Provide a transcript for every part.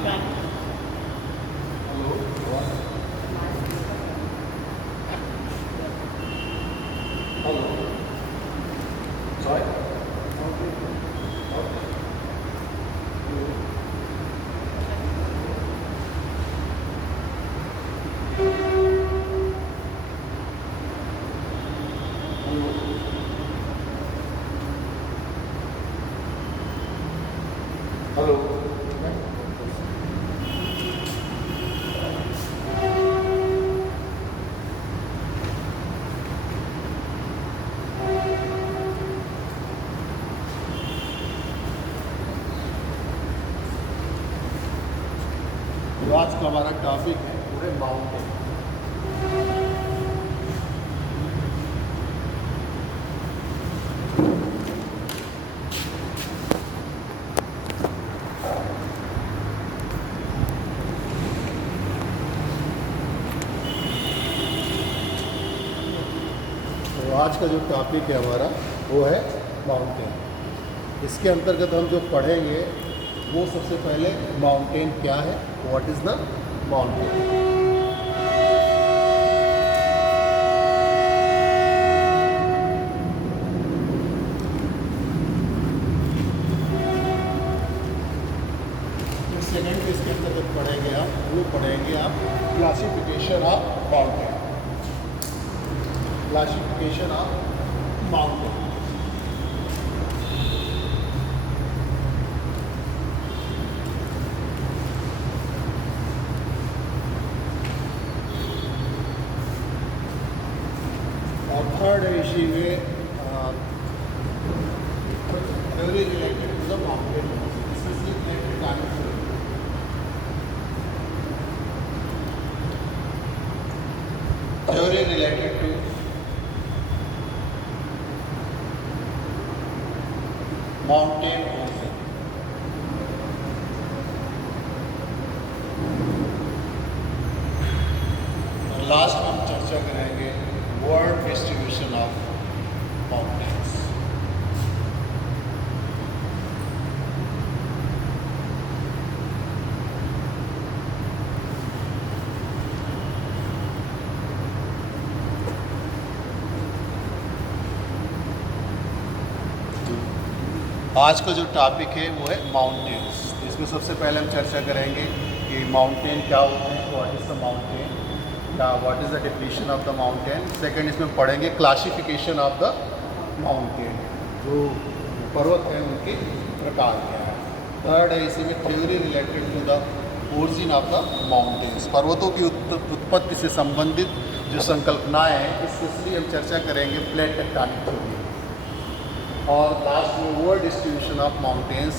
Hello. तो आज का हमारा टॉपिक है पूरे माउंटेन। तो आज का जो टॉपिक है हमारा वो है माउंटेन। इसके अंतर्गत हम जो पढ़ेंगे वो सबसे पहले माउंटेन क्या है, what is the mountain. Second इसके अंतर्गत पढ़ेंगे आप classification of mountain. Classification of mountain. और थर्ड है इसी में theory related to the mountain, specially tectonic theory. Theory related to mountain ocean. और लास्ट में हम चर्चा करेंगे वर्ल्ड डिस्ट्रीब्यूशन ऑफ माउंटेन्स। आज का जो टॉपिक है वो है माउंटेन्स। इसमें सबसे पहले हम चर्चा करेंगे कि माउंटेन क्या होते हैं, what is the mountain, what is the definition of the mountain. Second इसमें पढ़ेंगे क्लासिफिकेशन ऑफ द माउंटेन, जो पर्वत हैं उनके प्रकार क्या है। थर्ड है इसी में theory related to the origin of the mountains, पर्वतों की उत्पत्ति से संबंधित जो संकल्पनाएँ हैं इसलिए हम चर्चा करेंगे प्लेट टेक्टोनिक थ्योरी। और लास्ट में वर्ल्ड डिस्ट्रीब्यूशन ऑफ माउंटेन्स,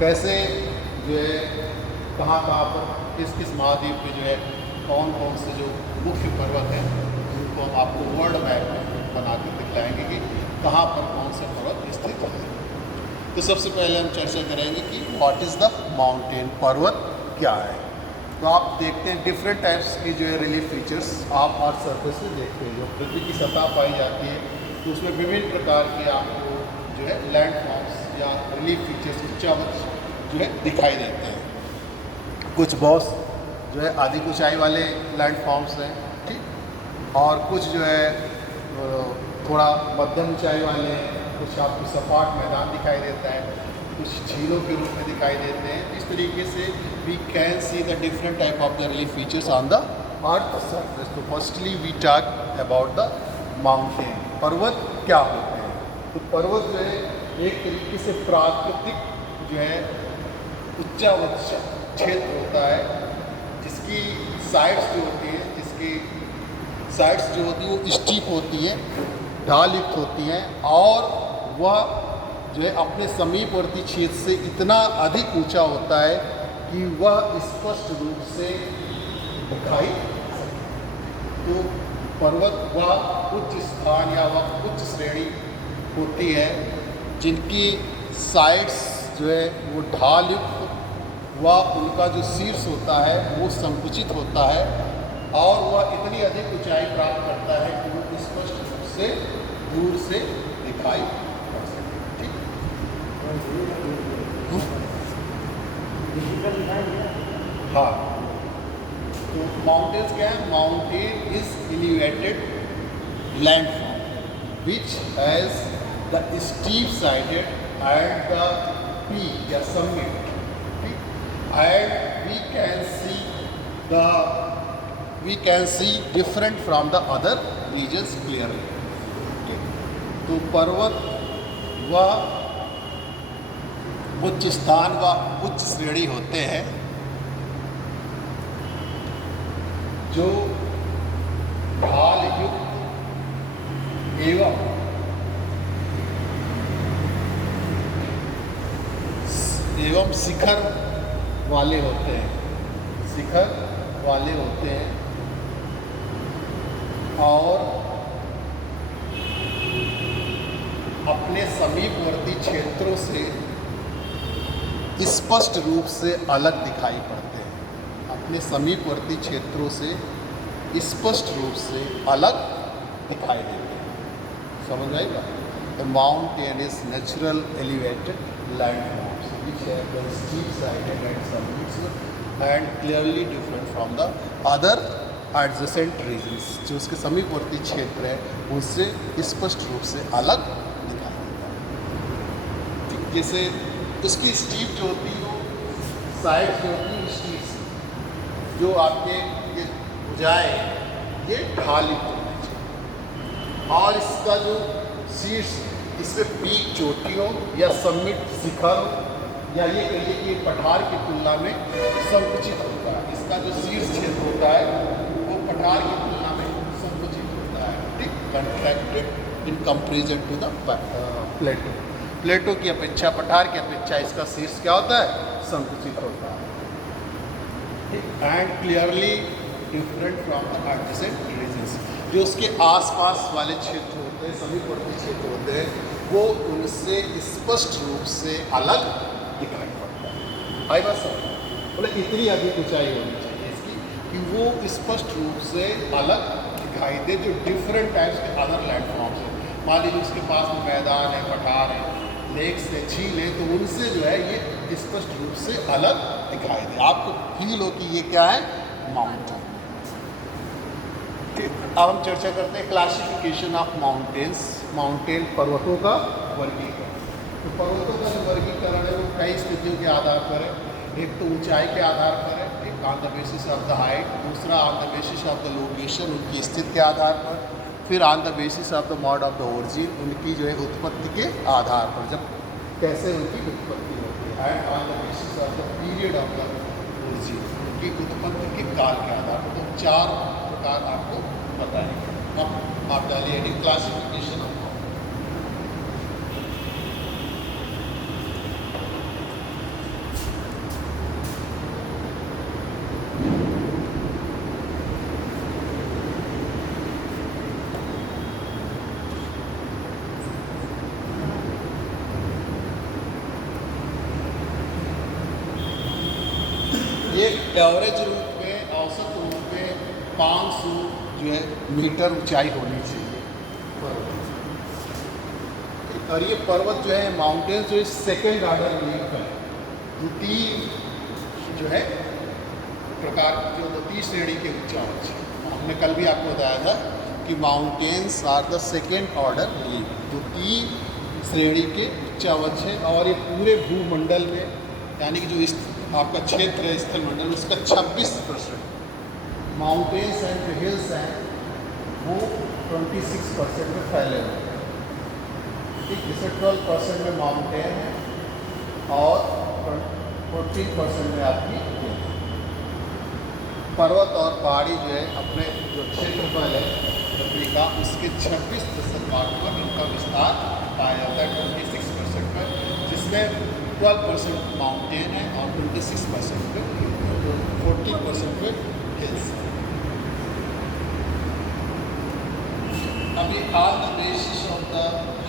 कैसे जो है कहाँ पर किस किस महाद्वीप में जो है कौन कौन से जो मुख्य पर्वत हैं उनको हम आपको वर्ल्ड मैप बना कर दिखलाएंगे कि कहाँ पर कौन से पर्वत स्थित है। तो सबसे पहले हम चर्चा करेंगे कि व्हाट इज़ द माउंटेन, पर्वत क्या है। तो आप देखते हैं डिफरेंट टाइप्स की जो है रिलीफ फीचर्स आप अर्थ सरफेस में देखते हैं। जो पृथ्वी की सतह पाई जाती है तो उसमें विभिन्न प्रकार के आपको जो है लैंडफॉर्म्स या रिलीफ फीचर्स उच्चावच जो है दिखाई देते हैं। कुछ बहुत जो है अधिक ऊंचाई वाले लैंडफॉर्म्स हैं, ठीक, और कुछ जो है थोड़ा मध्यम ऊंचाई वाले हैं। कुछ आपको सपाट मैदान दिखाई देता है, कुछ झीलों के रूप में दिखाई देते हैं। इस तरीके से we can see the different type of the relief features on the earth surface. तो firstly we talk about the mountain, पर्वत क्या होते हैं। तो पर्वत जो है एक तरीके से प्राकृतिक जो है उच्चावच क्षेत्र होता है, जिसकी साइड्स जो होती है वो स्टीप होती है, ढाल युक्त होती हैं, और वह जो है अपने समीपवर्ती क्षेत्र से इतना अधिक ऊंचा होता है कि वह स्पष्ट रूप से दिखाई सके। तो पर्वत वह उच्च स्थान या वह उच्च श्रेणी होती है जिनकी साइड्स जो है वो ढाल युक्त, वह उनका जो शीर्ष होता है वो संकुचित होता है और वह इतनी अधिक ऊंचाई प्राप्त करता है कि वो स्पष्ट रूप से दूर से दिखाई पड़ सके। ठीक, ढाल। तो माउंटेन्स क्या है? Mountain is elevated landform which has the steep sided at the peak या summit, and we can see different from the other regions clearly. तो पर्वत व उच्च स्थान व उच्च श्रेणी होते हैं जो ढाल युक्त एवं शिखर वाले होते हैं, शिखर वाले होते हैं और अपने समीपवर्ती क्षेत्रों से स्पष्ट रूप से अलग दिखाई पड़ते हैं, अपने समीपवर्ती क्षेत्रों से स्पष्ट रूप से अलग दिखाई देते हैं। समझ आएगा? The mountain is natural elevated landforms which have the steep sided and summits and clearly different from the other adjacent regions। जो उसके समीपवर्ती क्षेत्र है उससे स्पष्ट रूप से अलग दिखाई देता है। जैसे उसकी स्टीप जो होती है वो साइड जो होती है स्टीप जो आपके ये भुजाएं ये ढाली होनी चाहिए और इसका जो शीर्ष इसमें पीक चोटी हो या समिट शिखर हो या ये कहिए कि पठार की तुलना में संकुचित होता है। इसका जो शीर्ष क्षेत्र होता है वो पठार की तुलना में संकुचित होता है, ठीक, contracted in comparison to the plateau. Plateau की अपेक्षा, पठार की अपेक्षा इसका शीर्ष क्या होता है? संकुचित होता है, ठीक, and clearly different from the adjacent regions. जो उसके आसपास वाले क्षेत्र होते हैं, समीपवर्ती क्षेत्र होते हैं, वो उनसे स्पष्ट रूप से अलग दिखाई पड़ता है। आई बात समझ? बोले इतनी अधिक ऊंचाई होनी चाहिए इसकी कि वो स्पष्ट रूप से अलग दिखाई दे, जो डिफरेंट टाइप्स के अदर लैंडफॉर्म्स हैं। मान लीजिए उसके पास में मैदान है, पठार है, लेक्स है, झील है, तो उनसे जो है ये स्पष्ट रूप से अलग दिखाई दे, आपको फील हो कि ये क्या है? माउंटेन। अब हम चर्चा करते हैं क्लासिफिकेशन ऑफ माउंटेन्स, माउंटेन पर्वतों का वर्गीकरण। तो पर्वतों का जो वर्गीकरण है वो कई स्थितियों के आधार पर है। एक तो ऊंचाई के आधार पर है, एक on the basis of the height, दूसरा on the basis of the location, उनकी स्थिति के आधार पर, फिर on the basis of the mode of the origin, उनकी जो है उत्पत्ति के आधार पर, जब कैसे उनकी उत्पत्ति होती है, and on the basis of the period of the origin, उनकी उत्पत्ति के काल के आधार पर। तो चार प्रकार आपको बताएंगे। अब आप डालिए एडिंग क्लासिफिकेशन ऑफ एक एवरेज रूप में, औसत रूप में 500 जो है मीटर ऊंचाई होनी चाहिए पर्वत। और ये पर्वत जो है माउंटेन्स जो है सेकेंड ऑर्डर लीफ है, द्वितीय जो है प्रकार जो द्वितीय श्रेणी के उच्चावच। हमने कल भी आपको बताया था कि mountains are the second order leaf, द्वितीय श्रेणी के उच्चावच है। और ये पूरे भूमंडल में यानी कि जो आपका क्षेत्र है स्थल मंडल, उसका 26% माउंटेन्स एंड जो हिल्स हैं वो 26% में फैले हुए हैं, ठीक। जैसे 12% में माउंटेन है और 14% में आपकी हिल। पर्वत और पहाड़ी जो है अपने जो क्षेत्रफल है पृथ्वी का, उसके 26% भाग पर इनका विस्तार पाया जाता है 26% में, जिसमें 12% माउंटेन है और 26% पे 14% पे हिल्स। अभी on the basis of the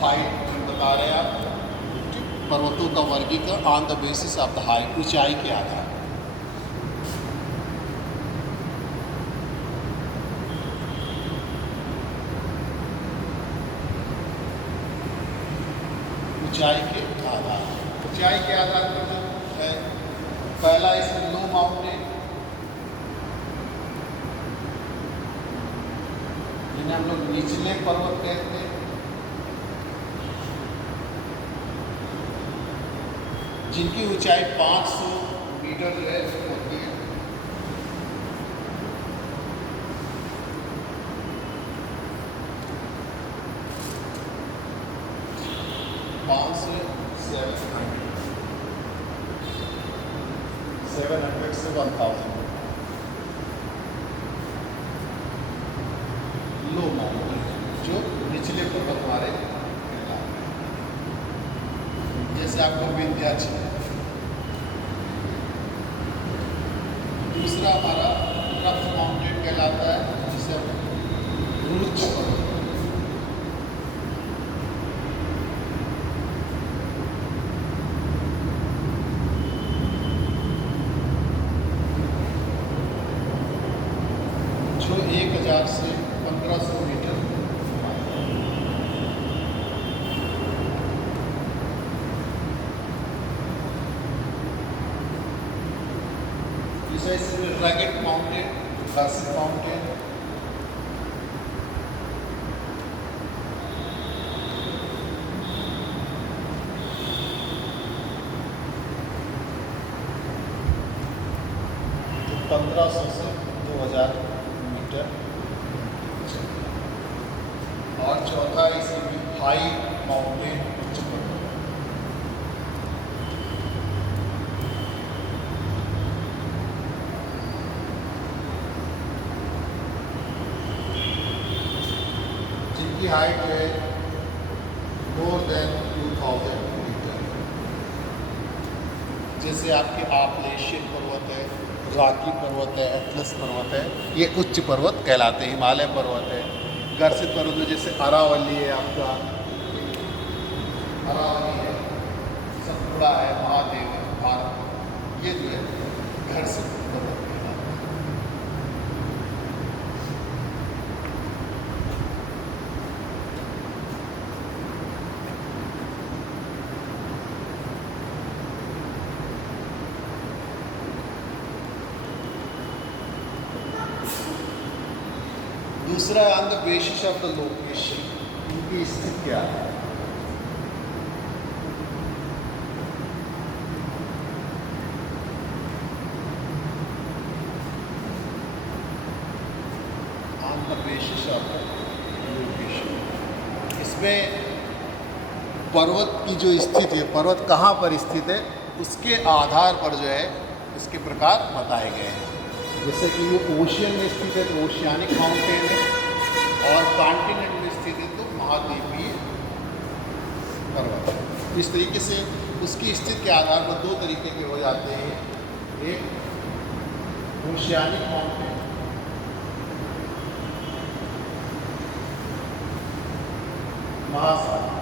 height बता रहे हैं आप, पर्वतों का वर्गीकरण on the basis of the height, ऊंचाई के आधार। ऊंचाई के आधार, ऊंचाई के आधार पर जो है पहला इसमें लो माउंटेन, जिन्हें हम लोग निचले पर्वत कहते हैं, जिनकी ऊंचाई 500 मीटर जो है होती है। सेवन हंड्रेड से 1000 लो माउंटेन जो निचले पर्वत हमारे, जैसे आपको विंध्याचल। दूसरा हमारा रफ माउंटेन कहलाता है, जिसे रुच पर्वत। जो 1000 से 1500 मीटर। जैसे रैगेट माउंटेन, घर्षित माउंटेन। तो 1500 से 2000 मीटर। और चौथा इसी में हाई माउंटेन, उच्च पर्वत। जिनकी हाइट है मोर देन 2000 मीटर। जैसे आपके आपलेशियन पर्वत है, रॉकी पर्वत है, एटलस पर्वत है, ये उच्च पर्वत कहलाते हैं। हिमालय पर्वत है। घर्षित पर्वत में जैसे अरावली है, आपका अरावली है, सतपुड़ा है, महादेव है, भारत, ये जो है घर्षित पर्वत कहलाते हैं। दूसरा on the basis of the location, इनकी स्थिति क्या है। On the basis of the location, इसमें पर्वत की जो स्थिति है, पर्वत कहाँ पर स्थित है, उसके आधार पर जो है इसके प्रकार बताए गए हैं। जैसे कि वो ओशियन में स्थित है तो ओशियानिक माउंटेन है, और कॉन्टिनेंट में स्थित है तो महाद्वीपीय पर्वत है। इस तरीके से उसकी स्थिति के आधार पर दो तरीके के हो जाते हैं। एक ओशियानिक माउंटेन, महासागर,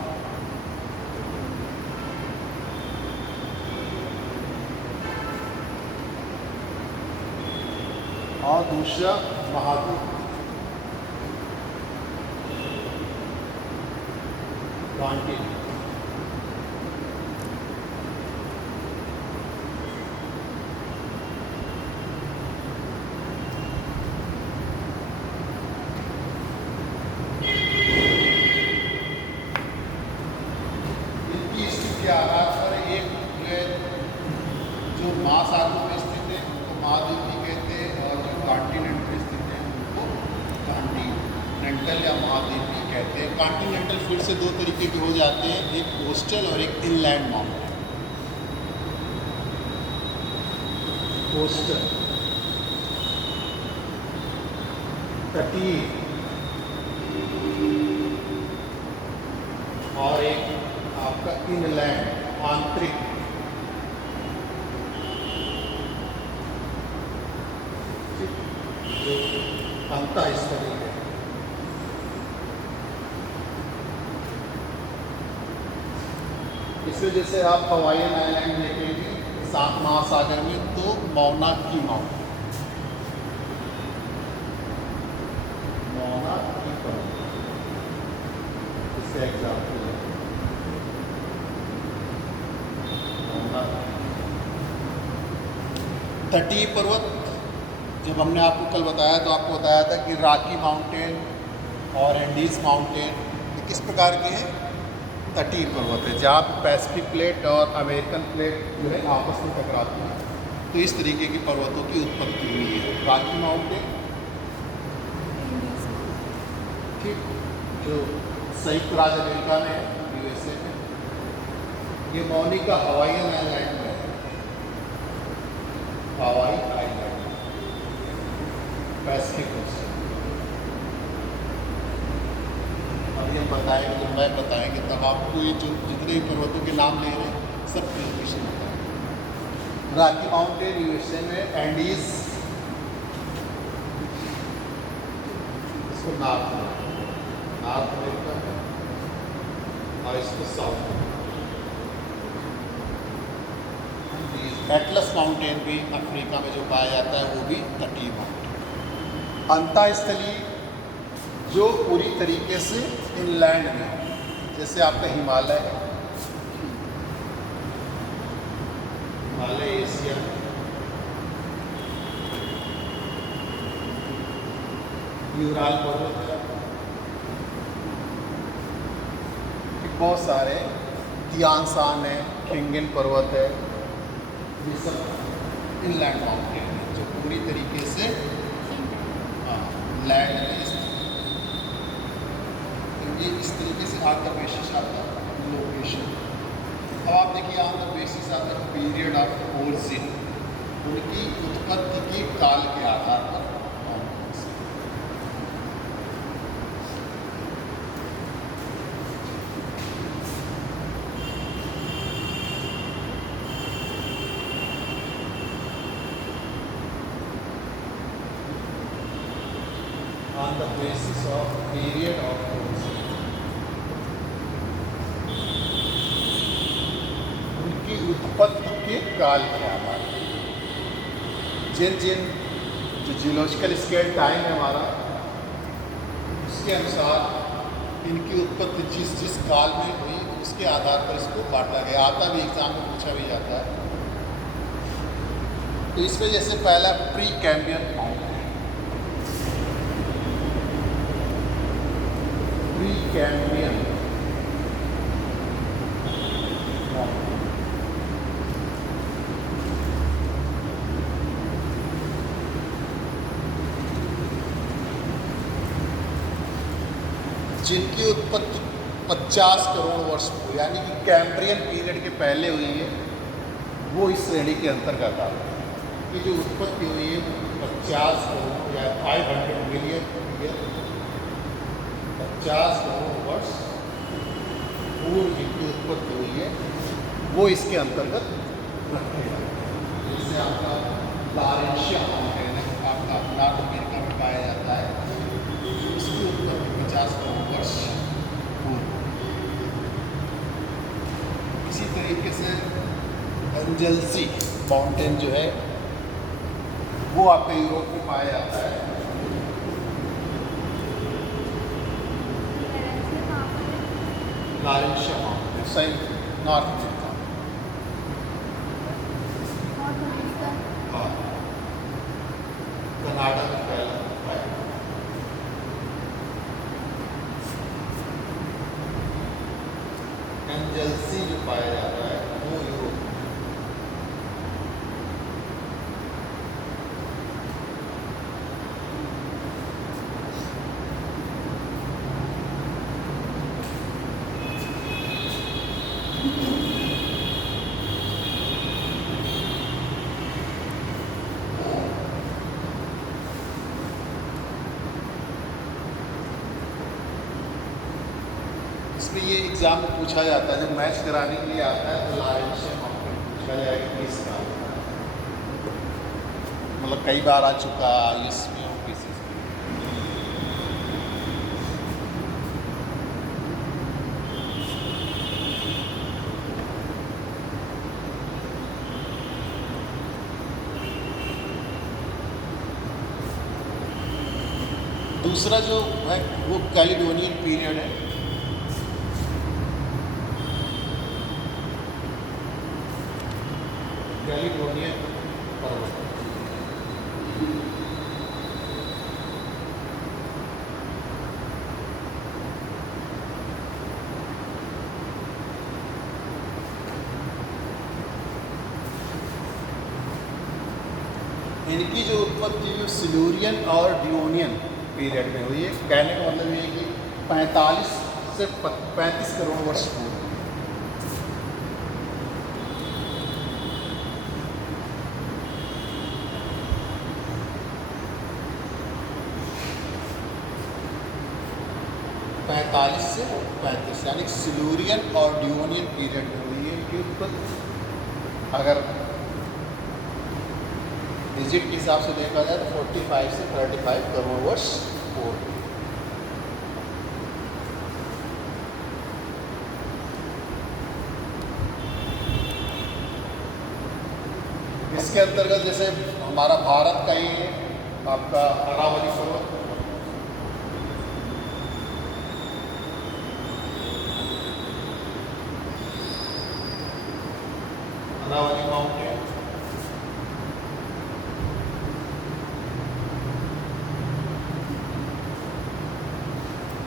और दूसरा महाद्वीप, कॉन्टिनेंट। इनकी स्थिति के आधार पर एक जो महासागर में स्थित है उनको महाद्वीपीय कहते हैं, और जो कॉन्टिनेंट में स्थित है उनको कॉन्टिनेंटल या महाद्वीपीय कहते हैं। कॉन्टिनेंटल फिर से दो तरीके के हो जाते हैं, एक कोस्टल और एक इनलैंड माउंटेन। कोस्टल तटीय, और एक आपका इनलैंड आंतरिक। जो अंतःस्थलीय है। इसमें जैसे आप हवाईयन आइलैंड देखेंगे सात महासागर में, तो मौनाकी माउंटेन, मौनाकी पर्वत, इससे एग्जाम्पल है मौनाकी। तटीय पर्वत, जब हमने आपको कल बताया तो आपको बताया था कि रॉकी माउंटेन, और एंडीज माउंटेन, ये किस प्रकार के हैं? तटीय पर्वत है, जहाँ पैसिफिक प्लेट और अमेरिकन प्लेट जो है आपस में टकराती हैं। तो इस तरीके की पर्वतों की उत्पत्ति हुई है। रॉकी माउंटेन ठीक, जो संयुक्त राज्य अमेरिका में है, यूएसए में। ये मौनी का हवाईयन आइलैंड में है, हवाई आइलैंड, पैसिफिक ओशन। अभी हम बताएंगे, जब मैं बताएंगे तब आपको ये जो जितने भी पर्वतों के नाम ले रहे हैं सब लोकेशन बताएंगे। रॉकी माउंटेन यूएसए में, एंडीज इसको नॉर्थ अमेरिका में, और इसको साउथ में। एटलस माउंटेन भी अफ्रीका में जो पाया जाता है, वो भी तटीय माउंटेन। अंतःस्थलीय जो पूरी तरीके से इनलैंड में हो, जैसे आपका हिमालय है, हिमालय एशिया, यूराल पर्वत है, बहुत सारे, तियानसान है, खिंगन पर्वत है, ये सब इनलैंड माउंटेन है जो पूरी तरीके से लैंड में ये इस तरीके से आंध्र बेसिस आता है लोकेशन। अब आप देखिए आंध्र बेसिस आता है पीरियड ऑफ ओरिजिन, उनकी उत्पत्ति के काल के आधार पर। On the basis of period of origin, उनकी उत्पत्ति के काल के आधार पर। जिन जो जियोलॉजिकल स्केल टाइम है हमारा, उसके अनुसार इनकी उत्पत्ति जिस काल में हुई उसके आधार पर इसको बांटा गया। आता भी एग्जाम में पूछा भी जाता है। तो इसमें जैसे पहला प्री कैम्बियन माउंटेन, कैम्ब्रियन जिनकी उत्पत्ति 50 करोड़ वर्ष हुई, यानी कि कैम्ब्रियन पीरियड के पहले हुई है, वो इस श्रेणी के अंतर्गत आता है। कि जो उत्पत्ति हुई है 50 करोड़ या 500 मिलियन ईयर, 50 करोड़ वर्ष पूर्व जिनकी उत्पत्ति हुई है, वो इसके अंतर्गत रखे जाते हैं। जैसे आपका लारेंशिया माउंटेन है, आपका नॉर्थ अमेरिका में पाया जाता है, उसकी उत्पत्ति 50 करोड़ वर्ष पूर्व। इसी तरीके से एंजल्सी माउंटेन जो है, वो आपके यूरोप में पाया जाता है। लारेंशिया माउंटेन सही नॉर्थ अमेरिका, हाँ, कनाडा में फैला है। एंजल्सी जो पाया जाता है वो यूरोप में। इसमें ये एग्ज़ाम में पूछा जाता है, जब मैच कराने के लिए आता है तो लारेंशिया माउंटेन पूछा जाएगा कि इसका मतलब कई बार आ चुका इसमें और किसी दूसरा जो है वो कैलिडोनियन पीरियड है। कैलिडोनियन पर्वत, इनकी जो उत्पत्ति हुई सिल्यूरियन और डियोनियन पीरियड में हुई है। कहने का मतलब ये है कि 45 से 35 करोड़ वर्ष पूर्व। पैंतालीस से 35 यानी सिल्यूरियन और डियोनियन पीरियड में हुई है इनकी उत्पत्ति। अगर डिजिट के हिसाब से देखा जाए तो 45 से 35 करोड़ वर्ष पूर्व। इसके अंतर्गत जैसे हमारा भारत का ही आपका अरावली पर्वत, अरावली माउंटेन,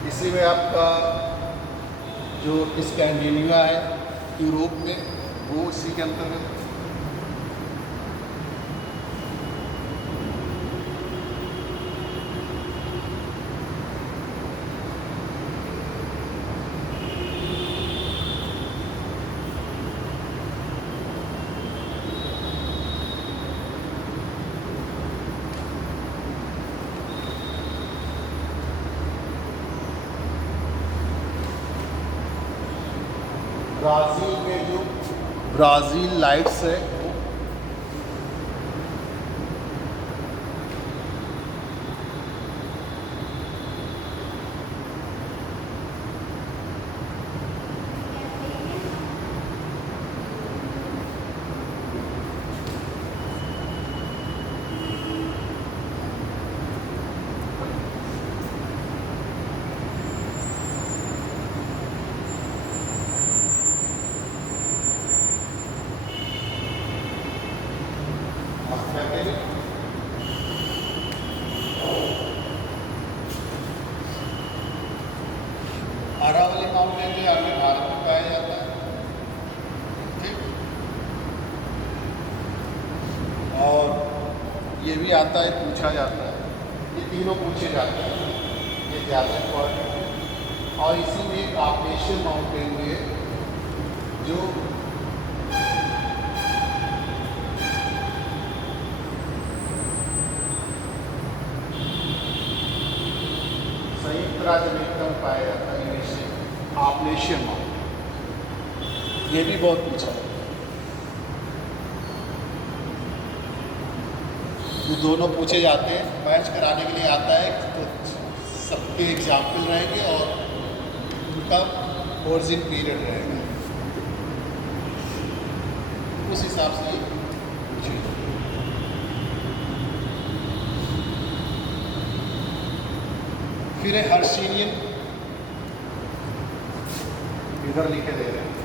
इसी में आपका जो स्कैंडिनेविया है यूरोप में, वो इसी के अंतर्गत। ब्राज़ील में जो ब्राज़ील लाइट्स है अरावली माउंटेन जो आपके भारत में पाया जाता है, ठीक। और ये भी आता है, पूछा जाता है, ये तीनों पूछे जाते हैं, ये ज़्यादा इम्पोर्टेंट है। और इसी में एक आपरेशियन माउंटेन भी है जो संयुक्त राज्य अमेरिका में पाया जाता है, आपरेशियन माउंटेन। ये भी बहुत पूछा है। ये दोनों पूछे जाते हैं, मैच कराने के लिए आता है, तो सबके एग्जाम्पल रहेंगे और उनका ओरिजिन पीरियड रहेगा, उस हिसाब से पूछेगा। फिर है हर्षियन, इधर लिखे दे रहे हैं।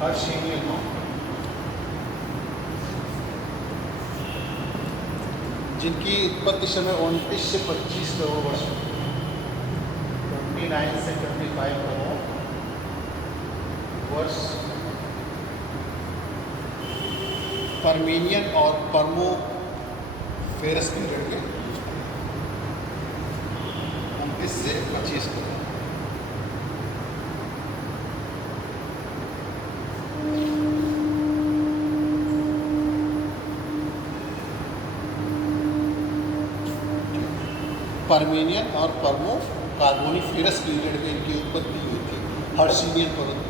हर्षियन माउंटेन, जिनकी उत्पत्ति समय 29 से 25 करोड़ वर्ष, 29 से 25 करोड़ वर्ष परमीनियन और परमोफेरस पीरियड के 29 से 25 करोड़। परमीनियन और परमो कार्बोनिफेरस पीरियड में इनकी उत्पत्ति हुई थी, हर्षियन पर्वत,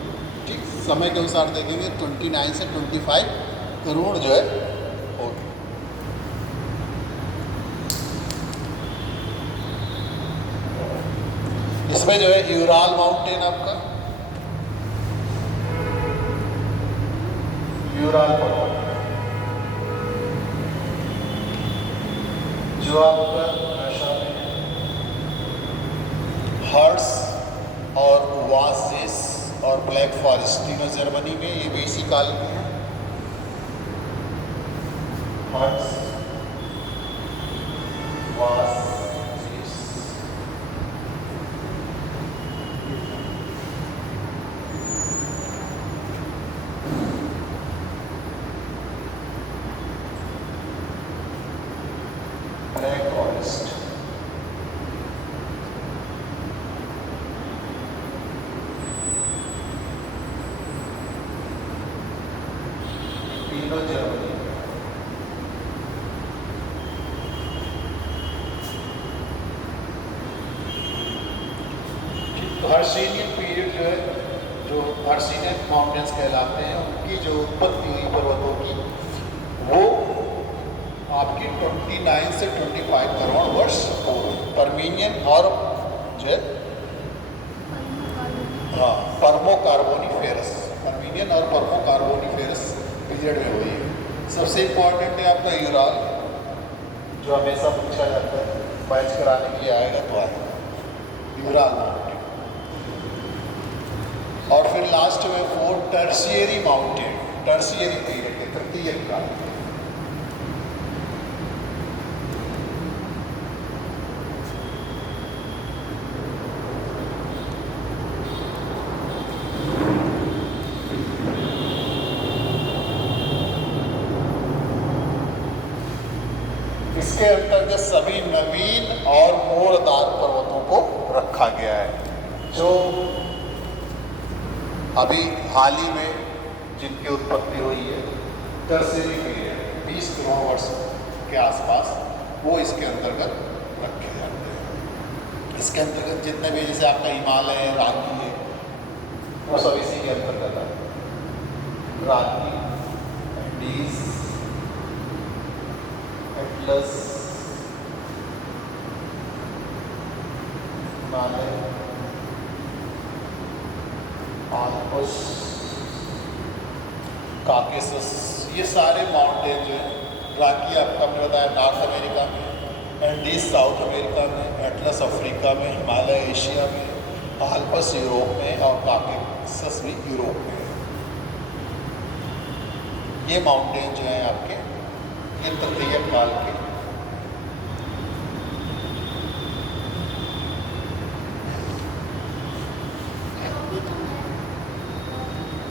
ठीक। समय के अनुसार देखेंगे 29 से 25 करोड़ जो है हो। इसमें जो है यूराल माउंटेन, आपका यूराल पर्वत, जो आपका रशिया में हर्ट्स और वासेस और ब्लैक फॉरेस्ट तीनों जर्मनी में, ये बीसी काल में है। हर्ट्स ब्लैक फॉरेस्ट, तीनों जर्मनी। तो हर्षियन पीरियड जो है, जो हर्षियन माउंटेन्स कहलाते हैं, उनकी जो उत्पत्ति हुई पर्वतों की, वो आपकी 29 से 25 करोड़ वर्ष पूर्व पर्मियन और जो है पर्मो कार्बोनिफेरस, पर्मियन और पर्मो कार्बोनिफेरस पीरियड में हुई है। सबसे इम्पॉर्टेंट है आपका यूराल, जो हमेशा पूछा जाता है, मैच कराने के लिए आएगा तो आएगा, यूराल माउंटेन। और फिर लास्ट में 4 टर्शियरी माउंटेन, टर्शियरी पीरियड के तृतीयक काल। इसके अंतर्गत सभी नवीन और मोड़दार पर्वतों को रखा गया है, जो अभी हाल ही में जिनकी उत्पत्ति हुई है, टर्शियरी पीरियड 20 करोड़ वर्ष के आसपास, वो इसके अंतर्गत रखे जाते हैं। इसके अंतर्गत जितने भी, जैसे आपका हिमालय है, राकी है, वो सब इसी के अंतर्गत है। Rocky, Andes, Atlas, Himalaya, Alps, Caucasus, ये सारे माउंटेन जो है, राकी आपका मैंने बताया नॉर्थ अमेरिका में, एंडीज साउथ अमेरिका में, एटलस अफ्रीका में, हिमालय एशिया में, आल्प्स यूरोप में और काकेसस भी यूरोप में है। ये माउंटेन जो है आपके, ये तृतीय काल के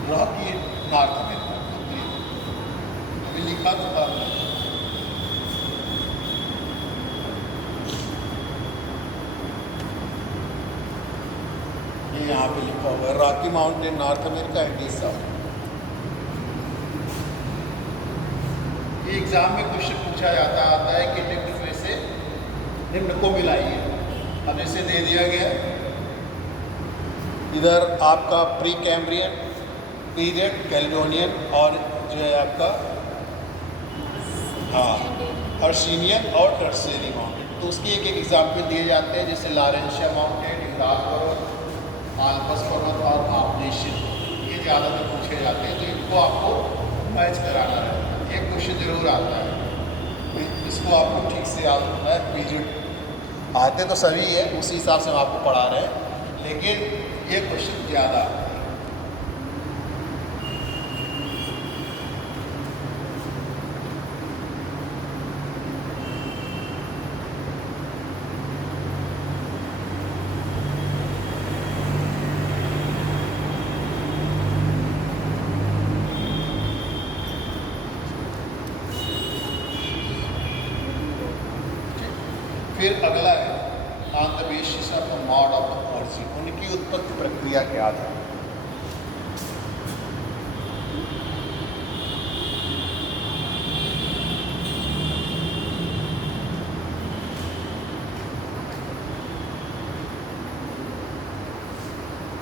रॉकी नॉर्थ अमेरिका, अभी लिखा तो था। ये यहाँ पे लिखा हुआ है Rocky mountain north America, Andes south. ये एग्जाम में क्वेश्चन पूछा जाता आता है कि निम्न में से निम्न को मिलाइए, हमें से दे दिया गया इधर आपका प्री कैम्ब्रियन पीरियड, कैलेडोनियन और जो है आपका हर्षियन और टर्शियरी माउंटेन। तो उसकी एक एक एग्जाम्पल दिए जाते हैं, जैसे लारेंशिया माउंटेन, यूराल पर्वत, आल्प्स पर्वत और आपनेशियन, ये ज़्यादातर पूछे जाते हैं। तो इनको आपको मैच कराना रहता है, एक क्वेश्चन जरूर आता है, तो इसको आपको ठीक से याद रखना है। पीरियड आते तो सभी है, उसी हिसाब से हम आपको पढ़ा रहे हैं, लेकिन ये क्वेश्चन ज़्यादा आता है। फिर अगला है on the basis of the mode of the origin, उनकी उत्पत्ति प्रक्रिया क्या था।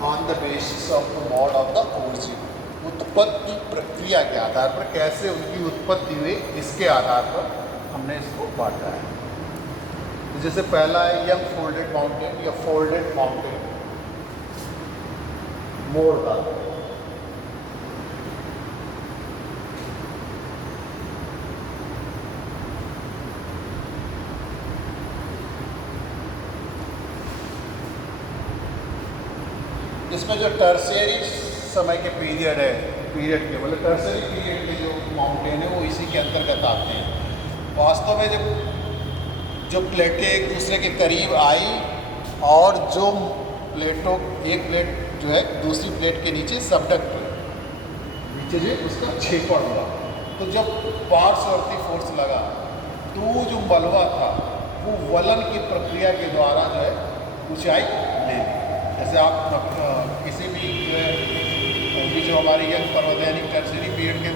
On the basis of the mode of the origin, उत्पत्ति प्रक्रिया के आधार पर कैसे उनकी उत्पत्ति हुई, इसके आधार पर हमने इसको बांटा है। जैसे पहला है यंग फोल्डेड माउंटेन या फोल्डेड माउंटेन, मोड़दार। इसमें जो टर्शियरी समय के पीरियड है, पीरियड के मतलब टर्शियरी पीरियड के जो माउंटेन है वो इसी के अंतर्गत आते हैं। वास्तव में जो प्लेटें एक दूसरे के करीब आई और जो प्लेटों, एक प्लेट जो है दूसरी प्लेट के नीचे सबडक्ट नीचे जो उसका छेपड़ हुआ, तो जब पार्श्ववर्ती फोर्स लगा तो वो जो मलबा था वलन की प्रक्रिया के द्वारा जो है ऊंचाई ले ली। जैसे आप किसी भी जो है अभी जो हमारे यंग पर्वत है यानी टर्शियरी पीरियड के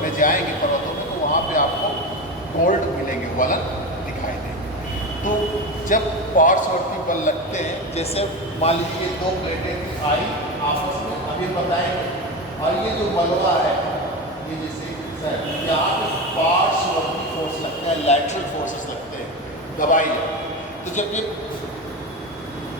में जाएंगे पर्वतों में, तो वहाँ पे आपको गोल्ड मिलेंगे, वलन दिखाई देंगे। तो जब पार्श्ववर्ती बल लगते हैं, जैसे मान लीजिए 2 प्लेटें आई आपस में, अभी बताएंगे, और ये जो मलबा है ये जैसे यहाँ पे पार्श्ववर्ती फोर्स लगते हैं, लैटरल फोर्सेस लगते हैं, दबाई जाती है। तो जब ये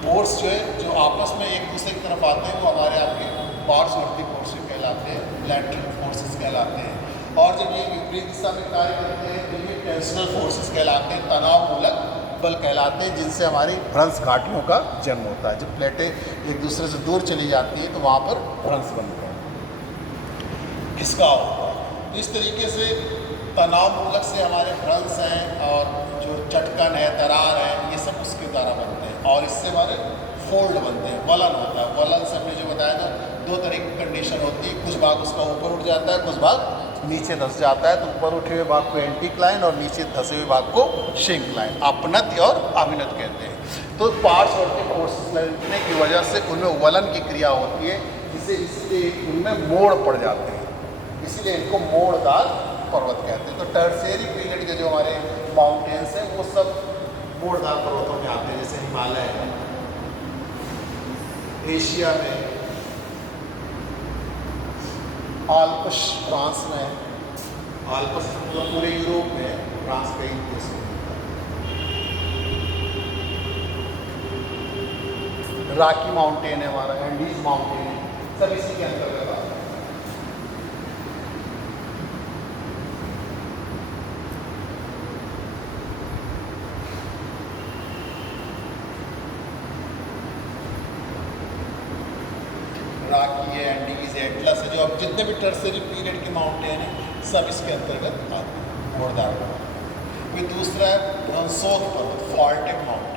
फोर्स जो है जो आपस में एक दूसरे की तरफ आते हैं वो हमारे आपके पार्श्ववर्ती फोर्सेस कहलाते हैं, लैटरल फोर्सेस कहलाते हैं। और जब ये विपरीत दिशा में कार्य करते हैं तो ये टेंशनल फोर्सेस कहलाते हैं, तनाव मूलक बल कहलाते हैं, जिनसे हमारी भ्रंश घाटियों का जन्म होता है। जब प्लेटें एक दूसरे से दूर चली जाती हैं तो वहाँ पर भ्रंश बनते हैं, खिसकाव होता है। तो इस तरीके से तनाव मूलक से हमारे भ्रंश हैं और जो चटकन है, दरार है, ये सब उसके द्वारा बनते हैं। और इससे हमारे फोल्ड बनते हैं, वलन होता है। वलन से हमने जो बताया था 2 तरह की कंडीशन होती है, कुछ भाग उसका ऊपर उठ जाता है, कुछ भाग नीचे धंस जाता है। तो ऊपर उठे हुए भाग को एंटीक्लाइन और नीचे धंसे हुए भाग को शिंक्लाइन, अपनत और अभिनत कहते हैं। तो पार्श्ववर्ती फोर्सेस लगने की वजह से उनमें वलन की क्रिया होती है, जिससे इसलिए उनमें मोड़ पड़ जाते हैं, इसीलिए इनको मोड़दार पर्वत कहते हैं। तो टर्शियरी पीरियड के जो हमारे माउंटेन्स हैं वो सब मोड़दार पर्वतों में आते हैं, जैसे हिमालय है, एशिया में आल्प्स फ्रांस में, आल्प्स मतलब पूरे यूरोप में, फ्रांस कई देशों में। रॉकी माउंटेन है हमारा, एंडीज माउंटेन है, सब इसी के अंतर्गत आते हैं। रॉकी है, एंडीज है, एटलस है, जो अब जितने भी टर्शियरी पीरियड के माउंटेन हैं सब इसके अंतर्गत आते हैं, मोड़दार पर्वत। फिर दूसरा है ब्रंसोक पर्वत, फॉल्टेक माउंटेन।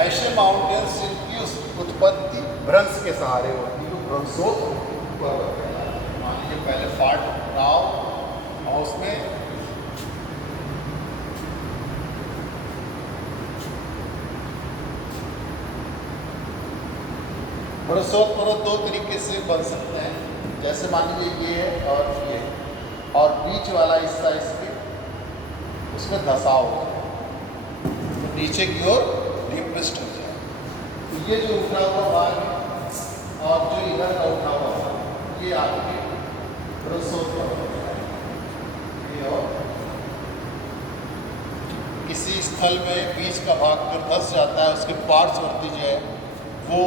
ऐसे माउंटेन्स जिनकी उत्पत्ति भ्रंश के सहारे होती है, तो भ्रंशोक पर्वत कहलाता है। मान लीजिए पहले फाट नाव और उसमें भ्रंशोक पर्वत 2 तरीके से बन सकते हैं। जैसे मान लीजिए ये है और ये है, और बीच वाला हिस्सा इसके उसमें धसाव हो जाए तो नीचे की ओर डिप्रेस्ड हो जाए। तो ये जो उठा हुआ भाग है और जो इधर का उठा हुआ भाग, ये आपके भ्रंशोक पर्वत है। ये और किसी स्थल में बीच का भाग कर धंस जाता है, उसके पार्श्ववर्ती जो है वो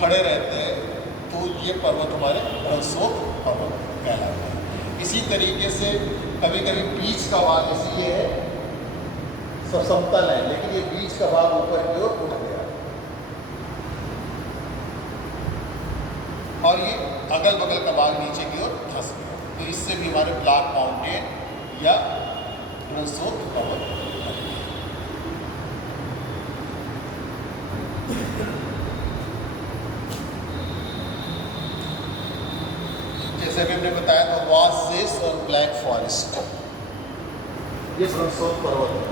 खड़े रहते हैं, तो ये पर्वत हमारे भ्रंशोक पर्वत कहलाते हैं। इसी तरीके से कभी कभी बीच का भाग, जैसे ये है सब समतल है लेकिन ये बीच का भाग ऊपर की ओर उठ गया, और ये अगल बगल का भाग नीचे की ओर धंस गया, तो इससे भी हमारे ब्लैक माउंटेन या भ्रंशोक पर्वत। जैसे अभी हमने बताया था वासेस और ब्लैक फॉरेस्ट, ये भ्रंशोक पर्वत है।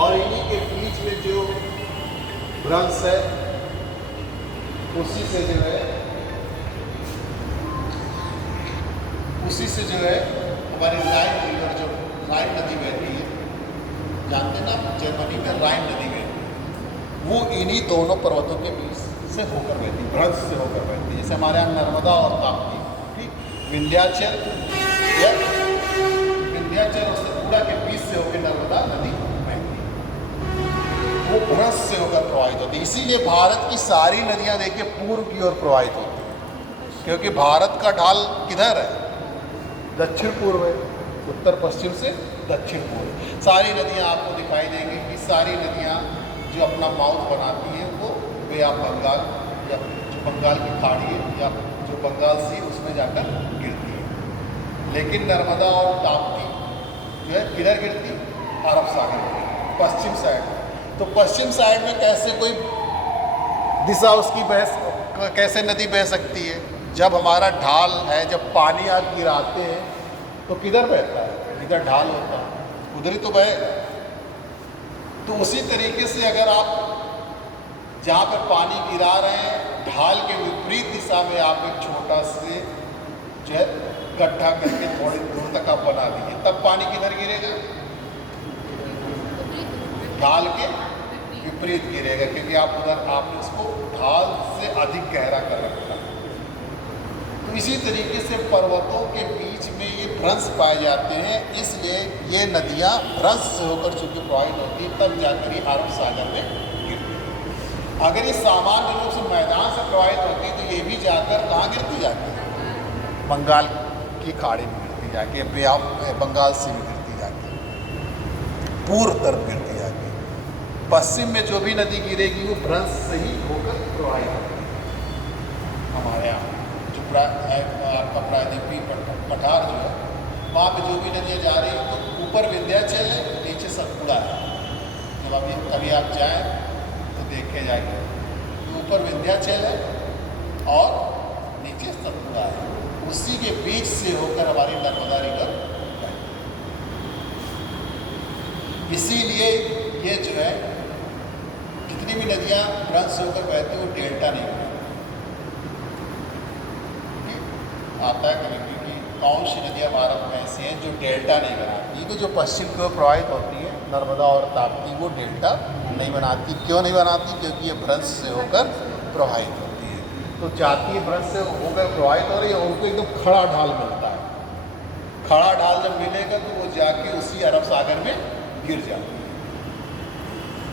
और इन्हीं के बीच में जो भ्रंश है उसी से जो है हमारी राइन रिवर, जो राइन नदी बहती है, जानते हैं ना जर्मनी में राइन नदी बहती है, वो इन्हीं दोनों पर्वतों के बीच से होकर बहती है, भ्रंश से होकर बहती है। जैसे हमारे यहाँ नर्मदा और ताप्ती, ठीक, विंध्याचल और सतपुड़ा के बीच से होकर नर्मदा नदी वो भ्रंश से होकर प्रवाहित होती है। इसीलिए भारत की सारी नदियां देखिए पूर्व की ओर प्रवाहित होती हैं, क्योंकि भारत का ढाल किधर है? दक्षिण पूर्व है, उत्तर पश्चिम से दक्षिण पूर्व। सारी नदियां आपको दिखाई देंगी कि सारी नदियां जो अपना माउथ बनाती हैं वो बे ऑफ बंगाल या जो जो बंगाल की खाड़ी है या जो बंगाल सी उसमें जाकर गिरती है। लेकिन नर्मदा और ताप्ती जो है किधर गिरती? अरब सागर में, पश्चिम साइड। तो पश्चिम साइड में कैसे कोई दिशा उसकी कैसे नदी बह सकती है? जब हमारा ढाल है, जब पानी आप गिराते हैं तो किधर बहता है? इधर ढाल होता है, उधर ही तो बहेगा। तो उसी तरीके से अगर आप जहाँ पर पानी गिरा रहे हैं, ढाल के विपरीत दिशा में आप एक छोटा से जो है गड्ढा करके थोड़ी दूर तक आप बना दीजिए, तब पानी किधर गिरेगा? ढाल के विपरीत गिरेगा, क्योंकि आप उधर आपने उसको ढाल से अधिक गहरा कर रखा। तो इसी तरीके से पर्वतों के बीच में ये भ्रंश पाए जाते हैं, इसलिए ये नदियाँ भ्रंश से होकर चूँकि प्रवाहित होती है, तब जाकर ये अरब सागर में गिरती है। अगर ये सामान्य रूप से मैदान से प्रवाहित होती है तो ये भी जाकर कहाँ गिरती जाती है? बंगाल की खाड़ी में गिरती जाके, बे ऑफ बंगाल से भी गिरती जाती है, पूर्व तरफ गिरती जाती है। पश्चिम में जो भी नदी गिरेगी वो भ्रंश से ही होकर प्रवाहित होगी। हमारे यहाँ जो आपका प्रायद्वीपीय पठार जो है, वहाँ पे जो भी नदियाँ जा रही हैं तो ऊपर विंध्याचल है, नीचे सतपुड़ा है। जब अभी कभी आप जाएँ तो देखे जाएंगे, तो ऊपर विंध्याचल है और नीचे सतपुड़ा है, उसी के बीच से होकर हमारी नर्मदा रिवर है। इसीलिए ये जो है जितनी भी नदियाँ भ्रंश होकर बहती हैं वो डेल्टा नहीं बनाती। आता है कभी कि कौन सी नदियाँ भारत में ऐसी हैं जो डेल्टा नहीं बनाती? कि जो पश्चिम की ओर प्रवाहित होती है, नर्मदा और ताप्ती, वो डेल्टा नहीं बनाती। क्यों नहीं बनाती? क्योंकि ये भ्रंश से होकर प्रवाहित होती है। तो जातीय भ्रंश से होकर प्रवाहित हो रही है, उनको एकदम खड़ा ढाल मिलता है। खड़ा ढाल जब मिलेगा तो वो जाके उसी अरब सागर में गिर जाती है।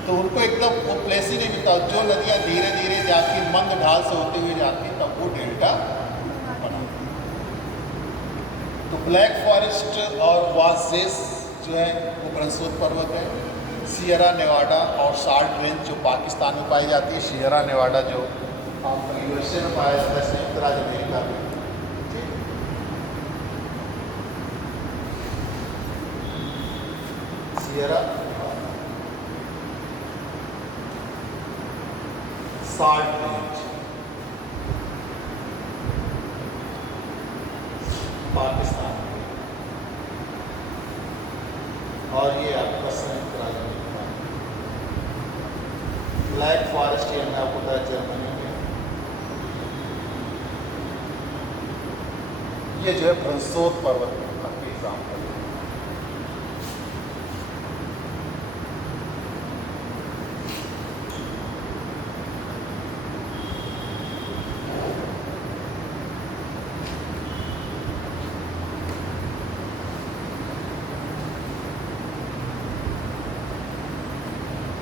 तो उनको एकदम वो प्लेस ही नहीं मिलता। जो नदियाँ धीरे धीरे जाती, मंद ढाल से होते हुए जाती, तब वो डेल्टा बना। तो ब्लैक फॉरेस्ट और वासेस जो है वो भ्रंशोत्तर पर्वत है। सियरा नेवाडा और साल्ट रेंज जो पाकिस्तान में पाई जाती है, सियरा नेवाडा जो यूएसए में पाया जाता है, संयुक्त राज्य अमेरिका में। सियरा साल्ट रेंज पाकिस्तान में, और ये आपका संयुक्त राज्य अमेरिका। ब्लैक फॉरेस्ट ये आपको पता है जर्मनी में। ये जो है भ्रंशोत्तर पर्वत का एग्जाम्पल है।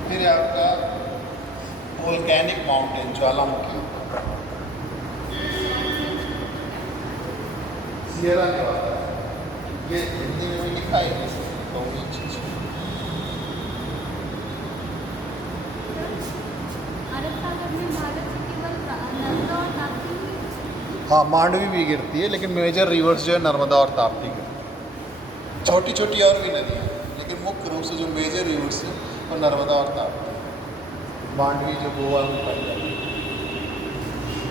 फिर आपका वोल्केनिक माउंटेन, ज्वालामुखी, सियरा नेवाडा। ये हिंदी में भी लिखा है तो ये चीज़। हाँ, मांडवी भी गिरती है, लेकिन मेजर रिवर्स जो है नर्मदा और ताप्ती गिरती। छोटी छोटी और भी नदी है, लेकिन मुख्य रूप से जो मेजर रिवर्स है वो नर्मदा और ताप्ती। मांडवी जो गोवा में पाई जाती है